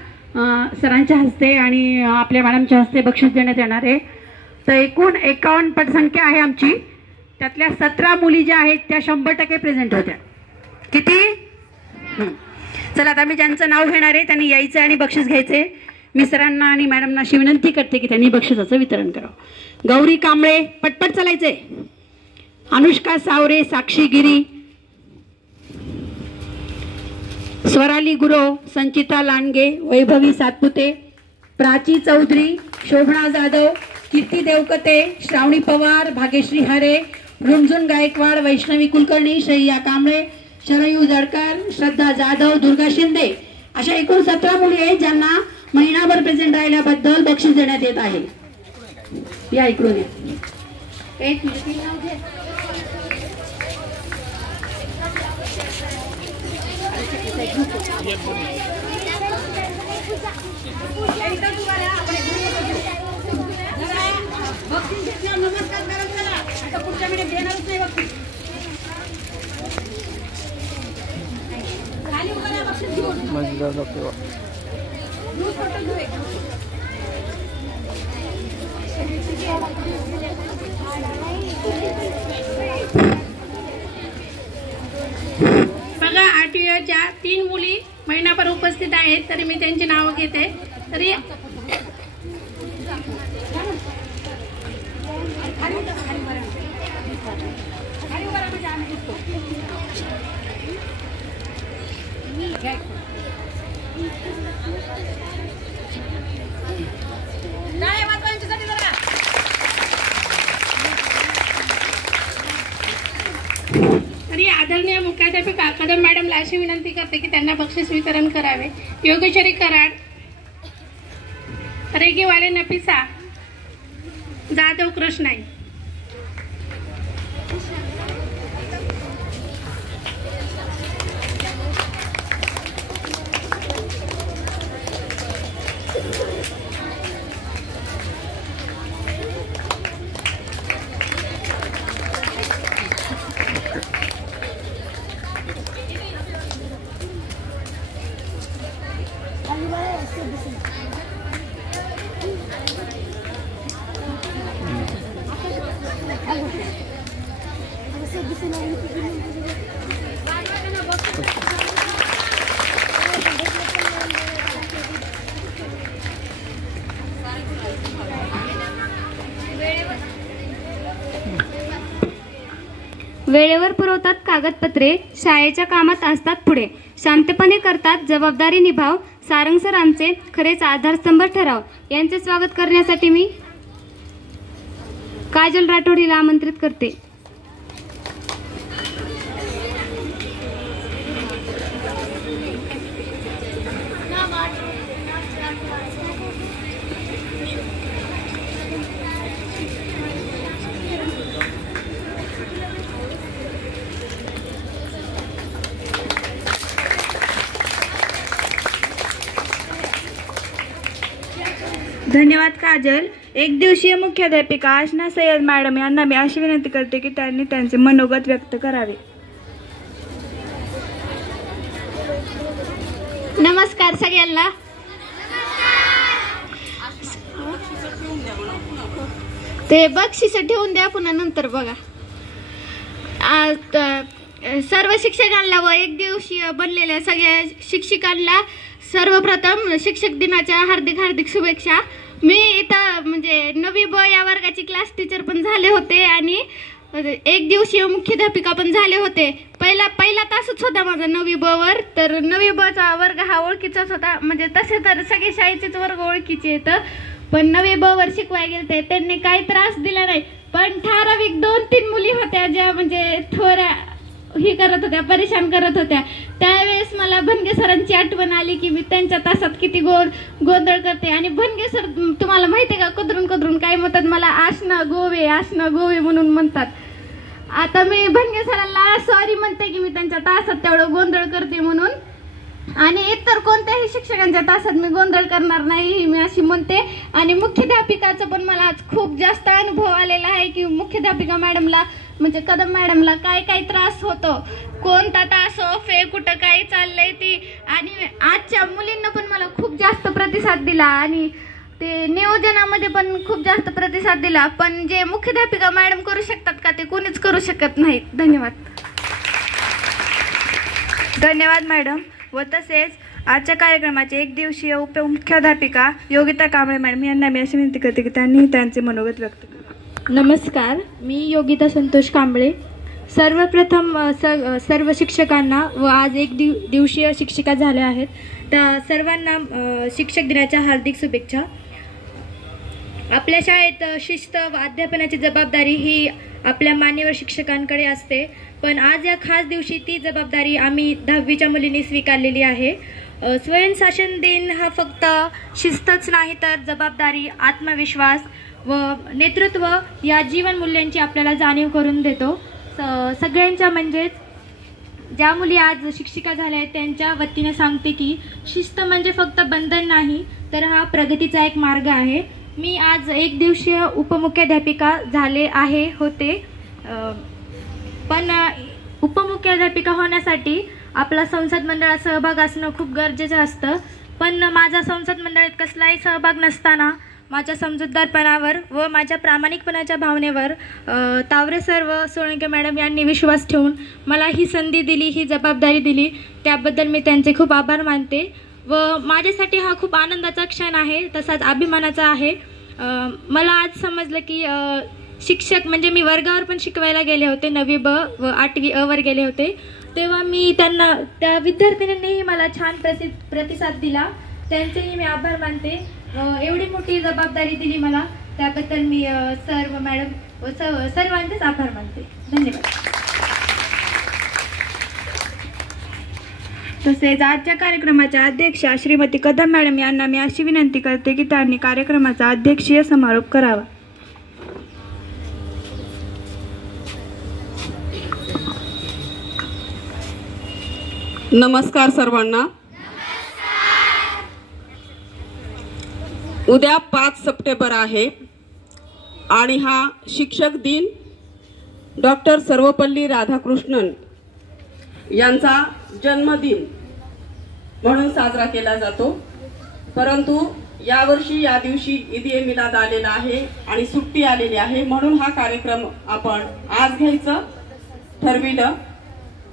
सरांच्या हस्ते आणि आपल्या मॅडमच्या हस्ते बक्षीस देण्यात येणार आहे. तर एकूण 51 पटसंख्या आहे आमची. त्यातल्या 17 मुली ज्या आहेत त्या 100% प्रेझेंट होत्या. किती? चला आता मी ज्यांचं नाव घेणार आहे त्यांनी यायचं आणि बक्षीस घ्यायचे. मी सरांना आणि मॅडमना अशी विनंती करते की त्यांनी बक्षिसाचं वितरण करावं. गौरी कांबळे, पटपट चालायचे. अनुष्का सावरे, साक्षी गिरी, स्वराली गुरव, संचिता लांडगे, वैभवी सातपुते, प्राची चौधरी, शोभना जाधव, कीर्ती देवकते, श्रावणी पवार, भाग्यश्री हरे, रुमझुन गायकवाड, वैष्णवी कुलकर्णी, श्रेया कांबळे, शरयू जडकर, श्रद्धा जाधव, दुर्गा शिंदे अशा एकूण 17 मुली आहेत ज्यांना महिनाभर प्रेझेंट राहिल्याबद्दल बक्षीस देण्यात येत आहे. या इकडून या. एक मिनिट नाव घे. नमस्कार करा. चला आता पुढच्या महिन्यात देणारच नाही बक्षीस. खाली उभा राहा बक्षीस घेऊन. बघा 8वीच्या 3 मुली महिनाभर उपस्थित आहेत तरी मी त्यांची नावं घेते. तरी तरी आदरणीय मुख्याध्यापिका कदम मॅडमला अशी विनंती करते की त्यांना बक्षीस वितरण करावे. योगेश्वरी कराड, रेगेवाले नफिसा, जाधव कृष्णाई. वेळेवर पुरवतात कागदपत्रे, शाळेच्या कामात असतात पुढे, शांतपणे करतात जबाबदारी निभाव, सारंग सरांचे खरेच आधारस्तंभ ठराव. यांचे स्वागत करण्यासाठी मी काजल राठोड हिला आमंत्रित करते. धन्यवाद काजल. एक दिवसीय मुख्याध्यापिका आशना सय्यद मॅडम यांना मी अशी विनंती करते की त्यांनी त्यांचे मनोगत व्यक्त करावे. नमस्कार सगळ्यांना. ते बक्षीस ठेवून द्या पुन्हा नंतर बघा. सर्व शिक्षकांना व एक दिवसीय बनलेल्या सगळ्या शिक्षकांना सर्वप्रथम शिक्षक दिनाच्या हार्दिक हार्दिक शुभेच्छा. मी इथं म्हणजे 9वी ब या वर्गाची क्लास टीचर पण झाले होते आणि एक दिवसीय मुख्याध्यापिका पण झाले होते. पहिला तासच होता माझा 9वी ब वर. तर 9वी ब चा वर्ग हा ओळखीचाच होता. म्हणजे तसे तर सगळे शाळेचेच वर्ग ओळखीचे येतं, पण 9वी ब वर शिकवायला गेलते त्यांनी काही त्रास दिला नाही. पण ठराविक 2-3 मुली होत्या ज्या म्हणजे थोड्या ही करत होत्या, परेशान करत होत्या. त्यावेळेस मला भनगे सरांची आठवण आली की मी त्यांच्या तासात किती गोंधळ करते. आणि भनगे सर तुम्हाला माहिती आहे का कदरून काय म्हणतात, मला आशना गोवे म्हणून म्हणतात. आता मी भनगे सरांना सॉरी म्हणते की मी त्यांच्या तासात तेवढं गोंधळ करते म्हणून. आणि इतर कोणत्याही शिक्षकांच्या तासात मी गोंधळ करणार नाही मी अशी म्हणते. आणि मुख्याध्यापिकाचा पण मला आज खूप जास्त अनुभव आलेला आहे की मुख्याध्यापिका मॅडमला म्हणजे कदम मॅडमला काय काय त्रास होतो, कोणता तास ऑफ आहे, कुठं काय चाललंय ती, आणि आजच्या मुलींना पण मला खूप जास्त प्रतिसाद दिला आणि ते नियोजनामध्ये पण खूप जास्त प्रतिसाद दिला. पण जे मुख्याध्यापिका मॅडम करू शकतात का ते कोणीच करू शकत नाहीत. धन्यवाद. धन्यवाद मॅडम. व तसेच आजच्या कार्यक्रमाचे एक दिवसीय उपमुख्याध्यापिका योगिता कांबळे मॅडम यांना मी अशी विनंती करते की त्यांनी त्यांचे मनोगत व्यक्त करा. नमस्कार, मी योगिता संतोष कांबळे. सर्वप्रथम सर्व शिक्षकांना व आज एक दिवसीय शिक्षिका झाल्या आहेत त्या सर्वांना शिक्षक दिनाच्या हार्दिक शुभेच्छा. आपल्या शाळेत शिस्त व अध्यापनाची जबाबदारी ही आपल्या मान्यवर शिक्षकांकडे असते, पण आज या खास दिवशी ती जबाबदारी आम्ही 10वीच्या मुलींनी स्वीकारलेली आहे. स्वयंशासन दिन हा फक्त शिस्तच नाही तर जबाबदारी, आत्मविश्वास व नेतृत्व या जीवन मूल्यांची आपल्याला जाणीव करून देतो. सगळ्यांच्या म्हणजेच ज्या मुली आज शिक्षिका झाल्या आहेत त्यांच्या वतीने सांगते की शिस्त म्हणजे फक्त बंधन नाही तर हा प्रगतीचा एक मार्ग आहे. मी आज एक दिवसीय उपमुख्याध्यापिका झाले होते, पण उपमुख्याध्यापिका होण्यासाठी आपला संसद मंडळात सहभाग असणं खूप गरजेचं असतं. पण माझा संसद मंडळात कसलाही सहभाग नसताना माझ्या समजूतदारपणावर व माझ्या प्रामाणिकपणाच्या भावनेवर तावरे सर व सोळंके मॅडम यांनी विश्वास ठेवून मला ही संधी दिली, ही जबाबदारी दिली, त्याबद्दल मी त्यांचे खूप आभार मानते. व माझ्यासाठी हा खूप आनंदाचा क्षण आहे, तसाच अभिमानाचा आहे. मला आज समजलं की शिक्षक म्हणजे मी वर्गावर पण शिकवायला गेले होते, 9वी ब व 8वी अ वर गेले होते, तेव्हा मी त्या विद्यार्थिनींनीही मला छान प्रतिसाद दिला, त्यांचेही मी आभार मानते. एवढी मोठी जबाबदारी दिली मला त्याबद्दल मी सर व मॅडम व सर्वांचेच आभार मानते. धन्यवाद. तसेच आजच्या कार्यक्रमाच्या अध्यक्षा श्रीमती कदम मॅडम यांना मी अशी विनंती करते की त्यांनी कार्यक्रमाचा अध्यक्षीय समारोप करावा. नमस्कार सर्वांना. उद्या 5 सप्टेंबर आहे आणि हा शिक्षक दिन डॉक्टर सर्वपल्ली राधाकृष्णन यांचा जन्मदिन म्हणून साजरा केला जातो. परंतु यावर्षी या दिवशी ईद-ए-मिलाद आलेला आहे आणि सुट्टी आलेली आहे, म्हणून हा कार्यक्रम आपण आज घ्यायचं ठरविलं.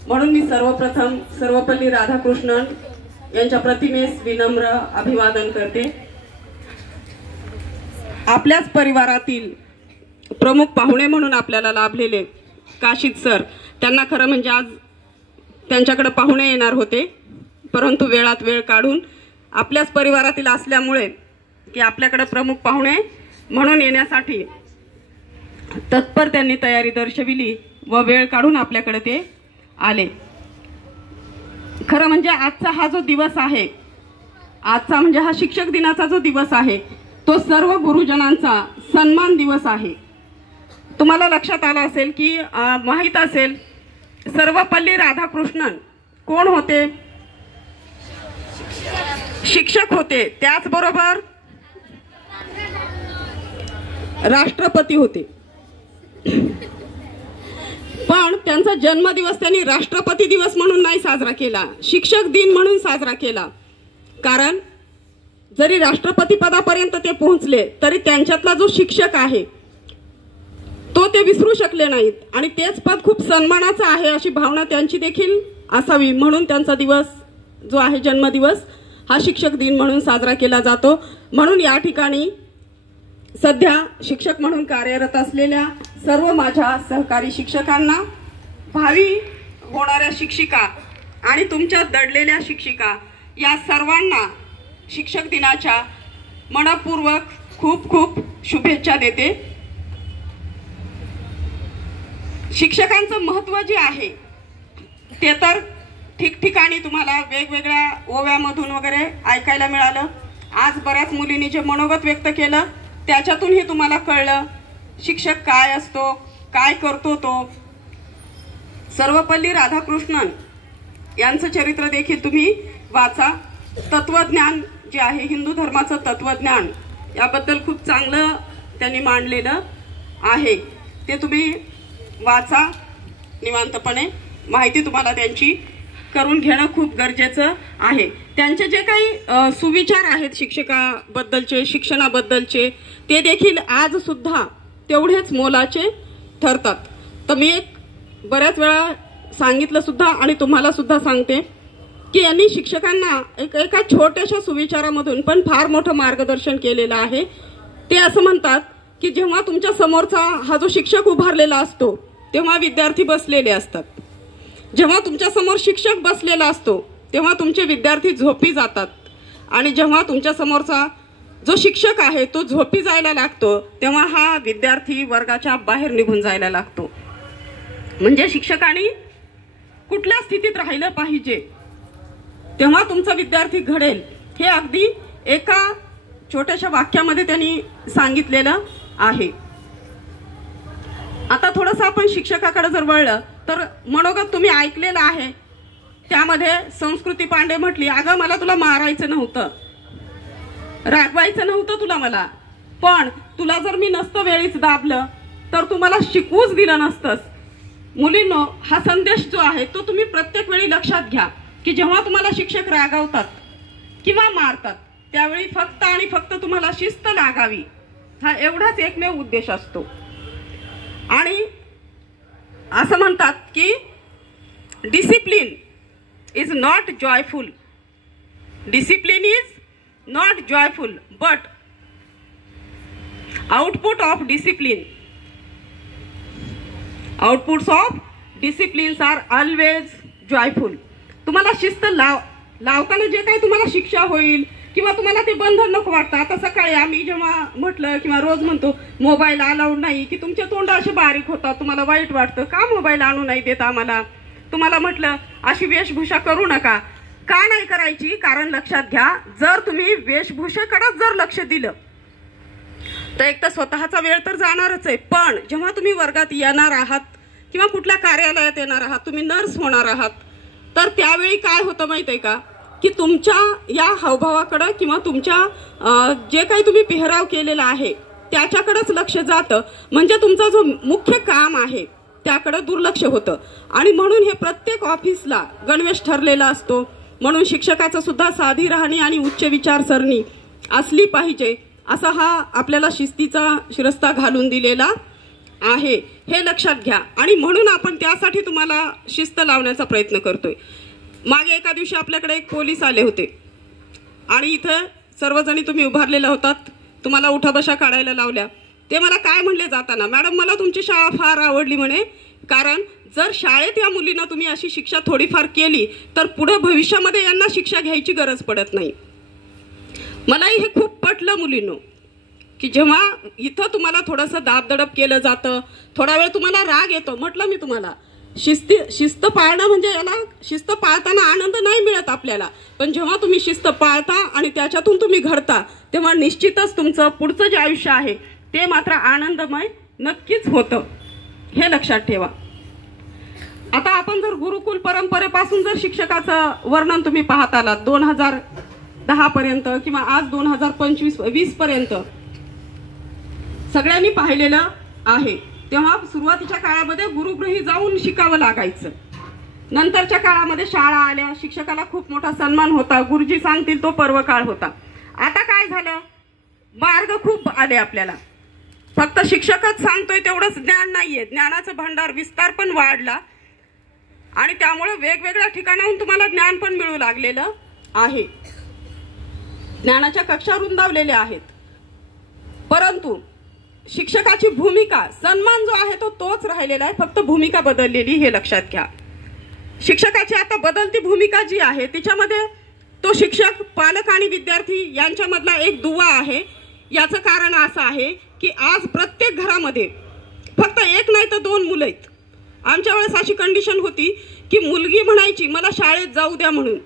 म्हणून मी सर्वप्रथम सर्वपल्ली राधाकृष्णन यांच्या प्रतिमेस विनम्र अभिवादन करते. आपल्याच परिवारातील प्रमुख पाहुणे म्हणून आपल्याला लाभलेले काशीद सर, त्यांना खरं म्हणजे आज त्यांच्याकडे पाहुणे येणार होते, परंतु वेळात वेळ काढून आपल्याच परिवारातील असल्यामुळे की आपल्याकडे प्रमुख पाहुणे म्हणून येण्यासाठी तत्पर त्यांनी तयारी दर्शविली व वेळ काढून आपल्याकडे ते आले. खरं म्हणजे आजचा हा जो दिवस आहे, आजचा म्हणजे हा शिक्षक दिनाचा जो दिवस आहे तो सर्व गुरुजनांचा सन्मान दिवस आहे. तुम्हाला लक्षात आलं असेल की माहीत असेल सर्वपल्ली राधाकृष्णन कोण होते? शिक्षक होते, त्याचबरोबर राष्ट्रपती होते. पण त्यांचा जन्मदिवस त्यांनी राष्ट्रपती दिवस म्हणून नाही साजरा केला, शिक्षक दिन म्हणून साजरा केला. कारण जरी राष्ट्रपती पदापर्यंत ते पोहोचले तरी त्यांच्यातला जो शिक्षक आहे तो ते विसरू शकले नाहीत आणि तेच पद खूप सन्मानाचं आहे अशी भावना त्यांची देखील असावी, म्हणून त्यांचा दिवस जो आहे जन्मदिवस हा शिक्षक दिन म्हणून साजरा केला जातो. म्हणून या ठिकाणी सध्या शिक्षक म्हणून कार्यरत असलेल्या सर्व माझ्या सहकारी शिक्षकांना, भावी होणाऱ्या शिक्षिका आणि तुमच्या दडलेल्या शिक्षिका या सर्वांना शिक्षक दिनाच्या मनपूर्वक खूप खूप शुभेच्छा देते. शिक्षकांचं महत्त्व जे आहे ते तर ठिकठिकाणी तुम्हाला वेगवेगळ्या ओव्यामधून वगैरे ऐकायला मिळालं. आज बऱ्याच मुलींनी जे मनोगत व्यक्त केलं त्याच्यातूनही तुम्हाला कळलं शिक्षक काय असतो, काय करतो तो. सर्वपल्ली राधाकृष्णन यांचं चरित्र देखील तुम्ही वाचा. तत्वज्ञान जे आहे, हिंदू धर्माचं तत्वज्ञान, याबद्दल खूप चांगलं त्यांनी मांडलेलं आहे, ते तुम्ही वाचा निवांतपणे, माहिती तुम्हाला त्यांची करून घेणं खूप गरजेचं आहे. त्यांचे जे काही सुविचार आहेत शिक्षकाबद्दलचे, शिक्षणाबद्दलचे, ते देखील आज सुद्धा तेवढेच मोलाचे ठरतात. तर मी एक बऱ्याच वेळा सांगितलं सुद्धा आणि तुम्हाला सुद्धा सांगते की यांनी शिक्षकांना एका छोट्याशा सुविचारामधून पण फार मोठं मार्गदर्शन केलेलं आहे. ते असं म्हणतात की जेव्हा तुमच्या समोरचा हा जो शिक्षक उभारलेला असतो तेव्हा विद्यार्थी बसलेले असतात. जेव्हा तुमच्या समोर शिक्षक बसलेला असतो तेव्हा तुमचे विद्यार्थी झोपी जातात. आणि जेव्हा तुमच्या समोरचा जो शिक्षक आहे तो झोपी जायला लागतो तेव्हा हा विद्यार्थी वर्गाच्या बाहेर निघून जायला लागतो. म्हणजे शिक्षकांनी कुठल्या स्थितीत राहिलं पाहिजे तेव्हा तुमचा विद्यार्थी घडेल, हे अगदी एका छोट्याशा वाक्यामध्ये त्यांनी सांगितलेलं आहे. आता थोडंसं आपण शिक्षकाकडे जर वळलं तर मनोगत तुम्ही ऐकलेलं आहे. त्यामध्ये संस्कृती पांडे म्हटली, अगं मला तुला मारायचं नव्हतं, रागवायचं नव्हतं तुला मला, पण तुला जर मी नसतं वेळीच दाबलं तर तू मला शिकवूच दिलं नसतंस. मुलींनो, हा संदेश जो आहे तो तुम्ही प्रत्येक वेळी लक्षात घ्या की जेव्हा तुम्हाला शिक्षक रागावतात किंवा मारतात त्यावेळी फक्त आणि फक्त तुम्हाला शिस्त लागावी, हा एवढाच एकमेव उद्देश असतो. आणि असं म्हणतात की discipline is not joyful, discipline is not joyful but output of discipline, outputs of disciplines are always joyful. तुम्हाला शिस्त लावताना जे काही तुम्हाला शिक्षा होईल किंवा तुम्हाला ते बंधन नको वाटतं. आता सकाळी आम्ही जेव्हा म्हटलं किंवा रोज म्हणतो मोबाईल अलाउड नाही की तुमचे तोंड असे बारीक होतात, तुम्हाला वाईट वाटतं, का मोबाईल आणू नाही देत आम्हाला. तुम्हाला म्हटलं अशी वेशभूषा करू नका, का नाही करायची, कारण लक्षात घ्या जर तुम्ही वेशभूषेकडे जर लक्ष दिलं तर एक तर स्वतःचा वेळ तर जाणारच आहे, पण जेव्हा तुम्ही वर्गात येणार आहात किंवा कुठल्या कार्यालयात येणार आहात, तुम्ही नर्स होणार आहात, तर त्यावेळी काय होतं माहिती आहे का की तुमच्या या हावभावाकडं किंवा तुमच्या जे काही तुम्ही पेहराव केलेला आहे त्याच्याकडेच लक्ष जातं. म्हणजे तुमचा जो मुख्य काम आहे त्याकडे दुर्लक्ष होतं. आणि म्हणून हे प्रत्येक ऑफिसला गणवेश ठरलेला असतो. म्हणून शिक्षकाचं सुद्धा साधी राहणी आणि उच्च विचारसरणी असली पाहिजे असा हा आपल्याला शिस्तीचा शिरस्ता घालून दिलेला आहे, हे लक्षात घ्या. आणि म्हणून आपण त्यासाठी तुम्हाला शिस्त लावण्याचा प्रयत्न करतोय. मागे एका दिवशी आपल्याकडे एक पोलीस आले होते आणि इथं सर्वजणी तुम्ही उभारलेला होतात, तुम्हाला उठाबशा काढायला लावल्या. ते मला काय म्हणले जाताना, मॅडम मला तुमची शाळा फार आवडली म्हणे, कारण जर शाळेत या मुलींना तुम्ही अशी शिक्षा थोडीफार केली तर पुढे भविष्यामध्ये यांना शिक्षा घ्यायची गरज पडत नाही. मलाही हे खूप पटलं मुलींनो की जेव्हा इथं तुम्हाला थोडंसं दाबदडप केलं जातं, थोडा वेळ तुम्हाला राग येतो. म्हटलं मी तुम्हाला शिस्त पाळणं म्हणजे याला शिस्त पाळताना आनंद नाही मिळत आपल्याला, पण जेव्हा तुम्ही शिस्त पाळता आणि त्याच्यातून तुम्ही घडता तेव्हा निश्चितच तुमचं पुढचं जे आयुष्य आहे ते मात्र आनंदमय नक्कीच होतं, हे लक्षात ठेवा. आता आपण जर गुरुकुल परंपरेपासून जर शिक्षकाचं वर्णन तुम्ही पाहत आलात 2010 पर्यंत किंवा आज 2025-20 पर्यंत सगळ्यांनी पाहिलेलं आहे. तेव्हा सुरुवातीच्या काळामध्ये गुरुगृही जाऊन शिकावं लागायचं. नंतरच्या काळामध्ये शाळा आल्या, शिक्षकाला खूप मोठा सन्मान होता, गुरुजी सांगतील तो पर्वकाळ होता. आता काय झालं, मार्ग खूप आले आपल्याला, फक्त शिक्षकच सांगतोय तेवढंच ज्ञान नाहीये, ज्ञानाचं भांडार विस्तार पण वाढला आणि त्यामुळे वेगवेगळ्या ठिकाणाहून तुम्हाला ज्ञान पण मिळू लागलेलं आहे. ज्ञानाच्या कक्षा रुंदावलेल्या आहेत, परंतु शिक्षकाची भूमिका, सन्मान जो आहे तो तोच राहिलेला आहे, फक्त भूमिका बदललेली, हे लक्षात घ्या. शिक्षकाची आता बदलती भूमिका जी आहे तिच्यामध्ये तो शिक्षक, पालक आणि विद्यार्थी यांच्यामधला एक दुवा आहे. याचं कारण असं आहे की आज प्रत्येक घरामध्ये फक्त एक नाही तर 2 मुलं आहेत. आमच्या वेळेस अशी कंडिशन होती की मुलगी म्हणायची मला शाळेत जाऊ द्या म्हणून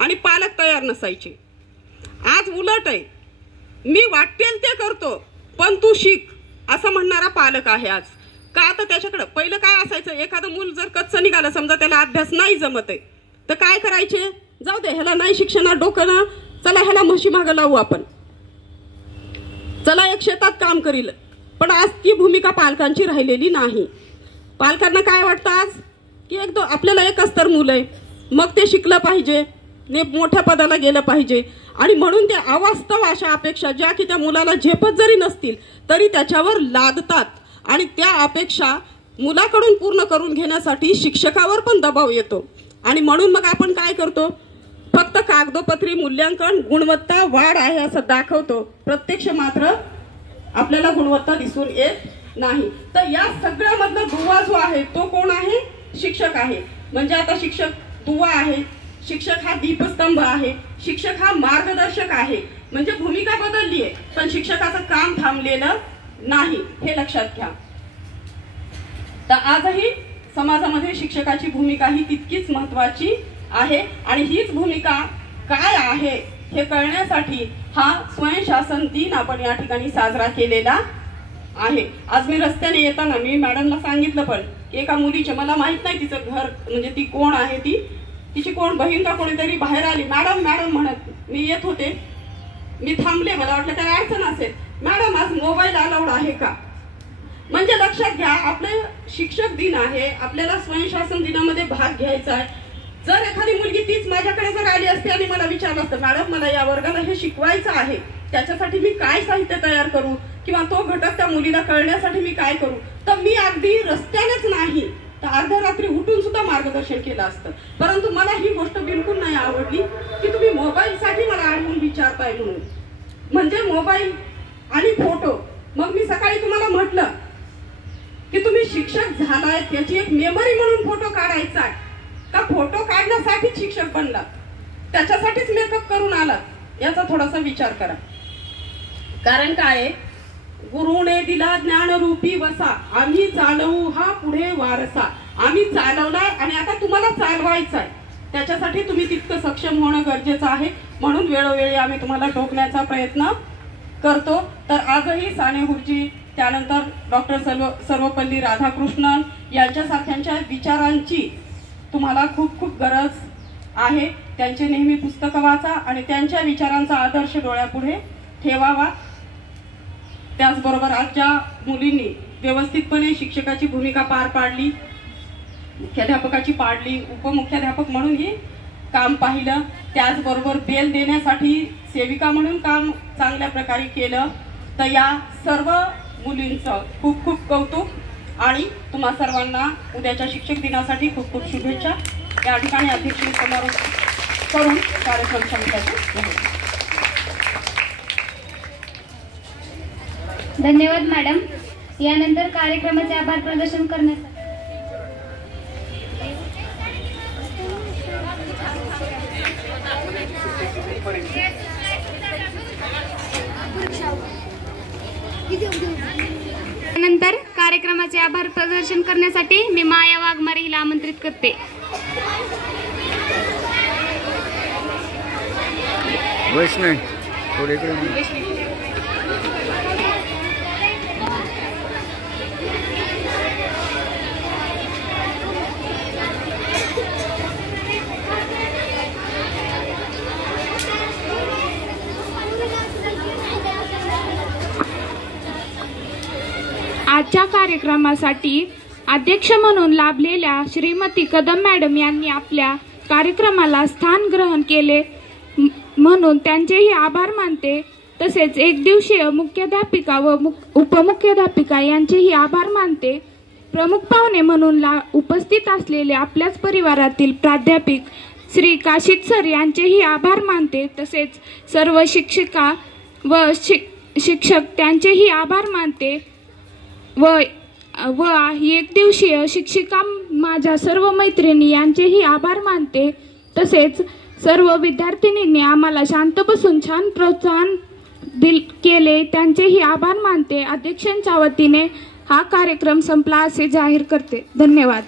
आणि पालक तयार नसायचे. आज उलट आहे, मी वाटेल ते करतो पण तू शिक असं म्हणणारा पालक आहे आज. का तर त्याच्याकडे पहिलं काय असायचं, एखादं मूल जर कच्चं निघालं, समजा त्याला अभ्यास नाही जमत आहे तर काय करायचे, जाऊ दे ह्याला नाही शिक्षणात डोकं ना, चला ह्याला म्हशी मागं लावू आपण, चला एक शेतात काम करील. पण आज ती भूमिका पालकांची राहिलेली नाही. पालकांना काय वाटतं आज की आपल्याला एकच तर मुलं आहे, मग ते शिकलं पाहिजे, मोठ्या पदाला गेलं पाहिजे, आणि म्हणून ते अवास्तव अशा अपेक्षा ज्या की त्या मुलाला झेपत जरी नसतील तरी त्याच्यावर लादतात, आणि त्या अपेक्षा मुलाकडून पूर्ण करून घेण्यासाठी शिक्षकावर पण दबाव येतो. आणि म्हणून मग आपण काय करतो, फक्त कागदोपत्री मूल्यांकन गुणवत्ता वाढ आहे असं दाखवतो, प्रत्यक्ष मात्र आपल्याला गुणवत्ता दिसून येत नाही. तर या सगळ्यामधला दुवा जो आहे तो कोण आहे, शिक्षक आहे. म्हणजे आता शिक्षक दुवा आहे, शिक्षक हा दीपस्तंभ आहे, शिक्षक हा मार्गदर्शक आहे. म्हणजे भूमिका बदलली आहे पण शिक्षकाचं काम थांबलेलं नाही, हे लक्षात घ्या. तर आजही समाजामध्ये शिक्षकाची भूमिका ही तितकीच महत्वाची आहे, आणि हीच भूमिका काय आहे हे कळण्यासाठी हा स्वयंशासन दिन आपण या ठिकाणी साजरा केलेला आहे. आज मी रस्त्याने येताना मी मॅडमला सांगितलं पण की एका मुलीचे, मला माहित नाही तिचं घर म्हणजे ती कोण आहे, तिची कोण बहीण का कोणीतरी बाहेर आली, मॅडम मॅडम म्हणत. मी येत होते, मी थांबले, मला वाटलं काय अडचण असेल. मॅडम आज मोबाईल अलाउड आहे का? म्हणजे लक्षात घ्या, आपले शिक्षक दिन आहे, आपल्याला स्वयंशासन दिनामध्ये भाग घ्यायचा आहे. जर एखादी मुलगी तीच माझ्याकडे जर आली असते आणि मला विचारलं असतं, मॅडम मला या वर्गाला हे शिकवायचं आहे, त्याच्यासाठी मी काय साहित्य तयार करू किंवा तो घटक त्या मुलीला कळण्यासाठी मी काय करू, तर मी अगदी रस्त्यानेच नाही तर अर्ध्या रात्री उठून सुद्धा मार्गदर्शन केलं असतं. परंतु मला ही गोष्ट बिलकुल नाही आवडली की तुम्ही मोबाईलसाठी मला आढळून विचारताय म्हणून. म्हणजे मोबाईल आणि फोटो. मग मी सकाळी तुम्हाला म्हटलं की तुम्ही शिक्षक झालाय त्याची एक मेमरी म्हणून फोटो काढायचा आहे का फोटो काढण्यासाठी शिक्षक बनलात, त्याच्यासाठीच मेकअप करून आलात, याचा थोडासा विचार करा. कारण काय, गुरुने दिला ज्ञानरूपी वसा, आम्ही चालवू हा पुढे वारसा. आम्ही चालवलाय आणि आता तुम्हाला चालवायचा आहे, त्याच्यासाठी तुम्ही तितकं सक्षम होणं गरजेचं आहे. म्हणून वेळोवेळी आम्ही तुम्हाला टोकण्याचा प्रयत्न करतो. तर आजही साने गुरुजी, त्यानंतर डॉक्टर सर्वपल्ली राधाकृष्णन यांच्यासारख्यांच्या विचारांची तुम्हाला खूप खूप गरज आहे. त्यांचे नेहमी पुस्तकं वाचा आणि त्यांच्या विचारांचा आदर्श डोळ्यापुढे ठेवावा. त्याचबरोबर आज ज्या मुलींनी व्यवस्थितपणे शिक्षकाची भूमिका पार पाडली, मुख्याध्यापकाची पाडली, उपमुख्याध्यापक म्हणूनही काम पाहिलं, त्याचबरोबर बेल देण्यासाठी सेविका म्हणून काम चांगल्या प्रकारे केलं, तर या सर्व मुलींचं खूप खूप कौतुक. आणि तुम्हा सर्वांना उद्याच्या शिक्षक दिनासाठी खूप खूप शुभेच्छा. या ठिकाणी अध्यक्ष समारोप करून कार्यक्रम संपवतो. धन्यवाद मॅडम. यानंतर कार्यक्रमाचे आभार प्रदर्शन करण्यासाठी मी माया वाघमारे हिला आमंत्रित करते. आजच्या कार्यक्रमासाठी अध्यक्ष म्हणून लाभलेल्या श्रीमती कदम मॅडम यांनी आपल्या कार्यक्रमाला स्थान ग्रहण केले म्हणून त्यांचेही आभार मानते. तसेच एक दिवसीय मुख्याध्यापिका व उपमुख्याध्यापिका यांचेही आभार मानते. प्रमुख पाहुणे म्हणून उपस्थित असलेले आपल्याच परिवारातील प्राध्यापिक श्री काशीद सर यांचेही आभार मानते. तसेच सर्व शिक्षिका व शिक्षक त्यांचेही आभार मानते. व एक दिवसीय शिक्षिका माझ्या सर्व मैत्रिणी यांचेही आभार मानते. तसेच सर्व विद्यार्थिनींनी आम्हाला शांत बसून छान प्रोत्साहन केले त्यांचेही आभार मानते. अध्यक्षांच्या वतीने हा कार्यक्रम संपला असे जाहीर करते. धन्यवाद.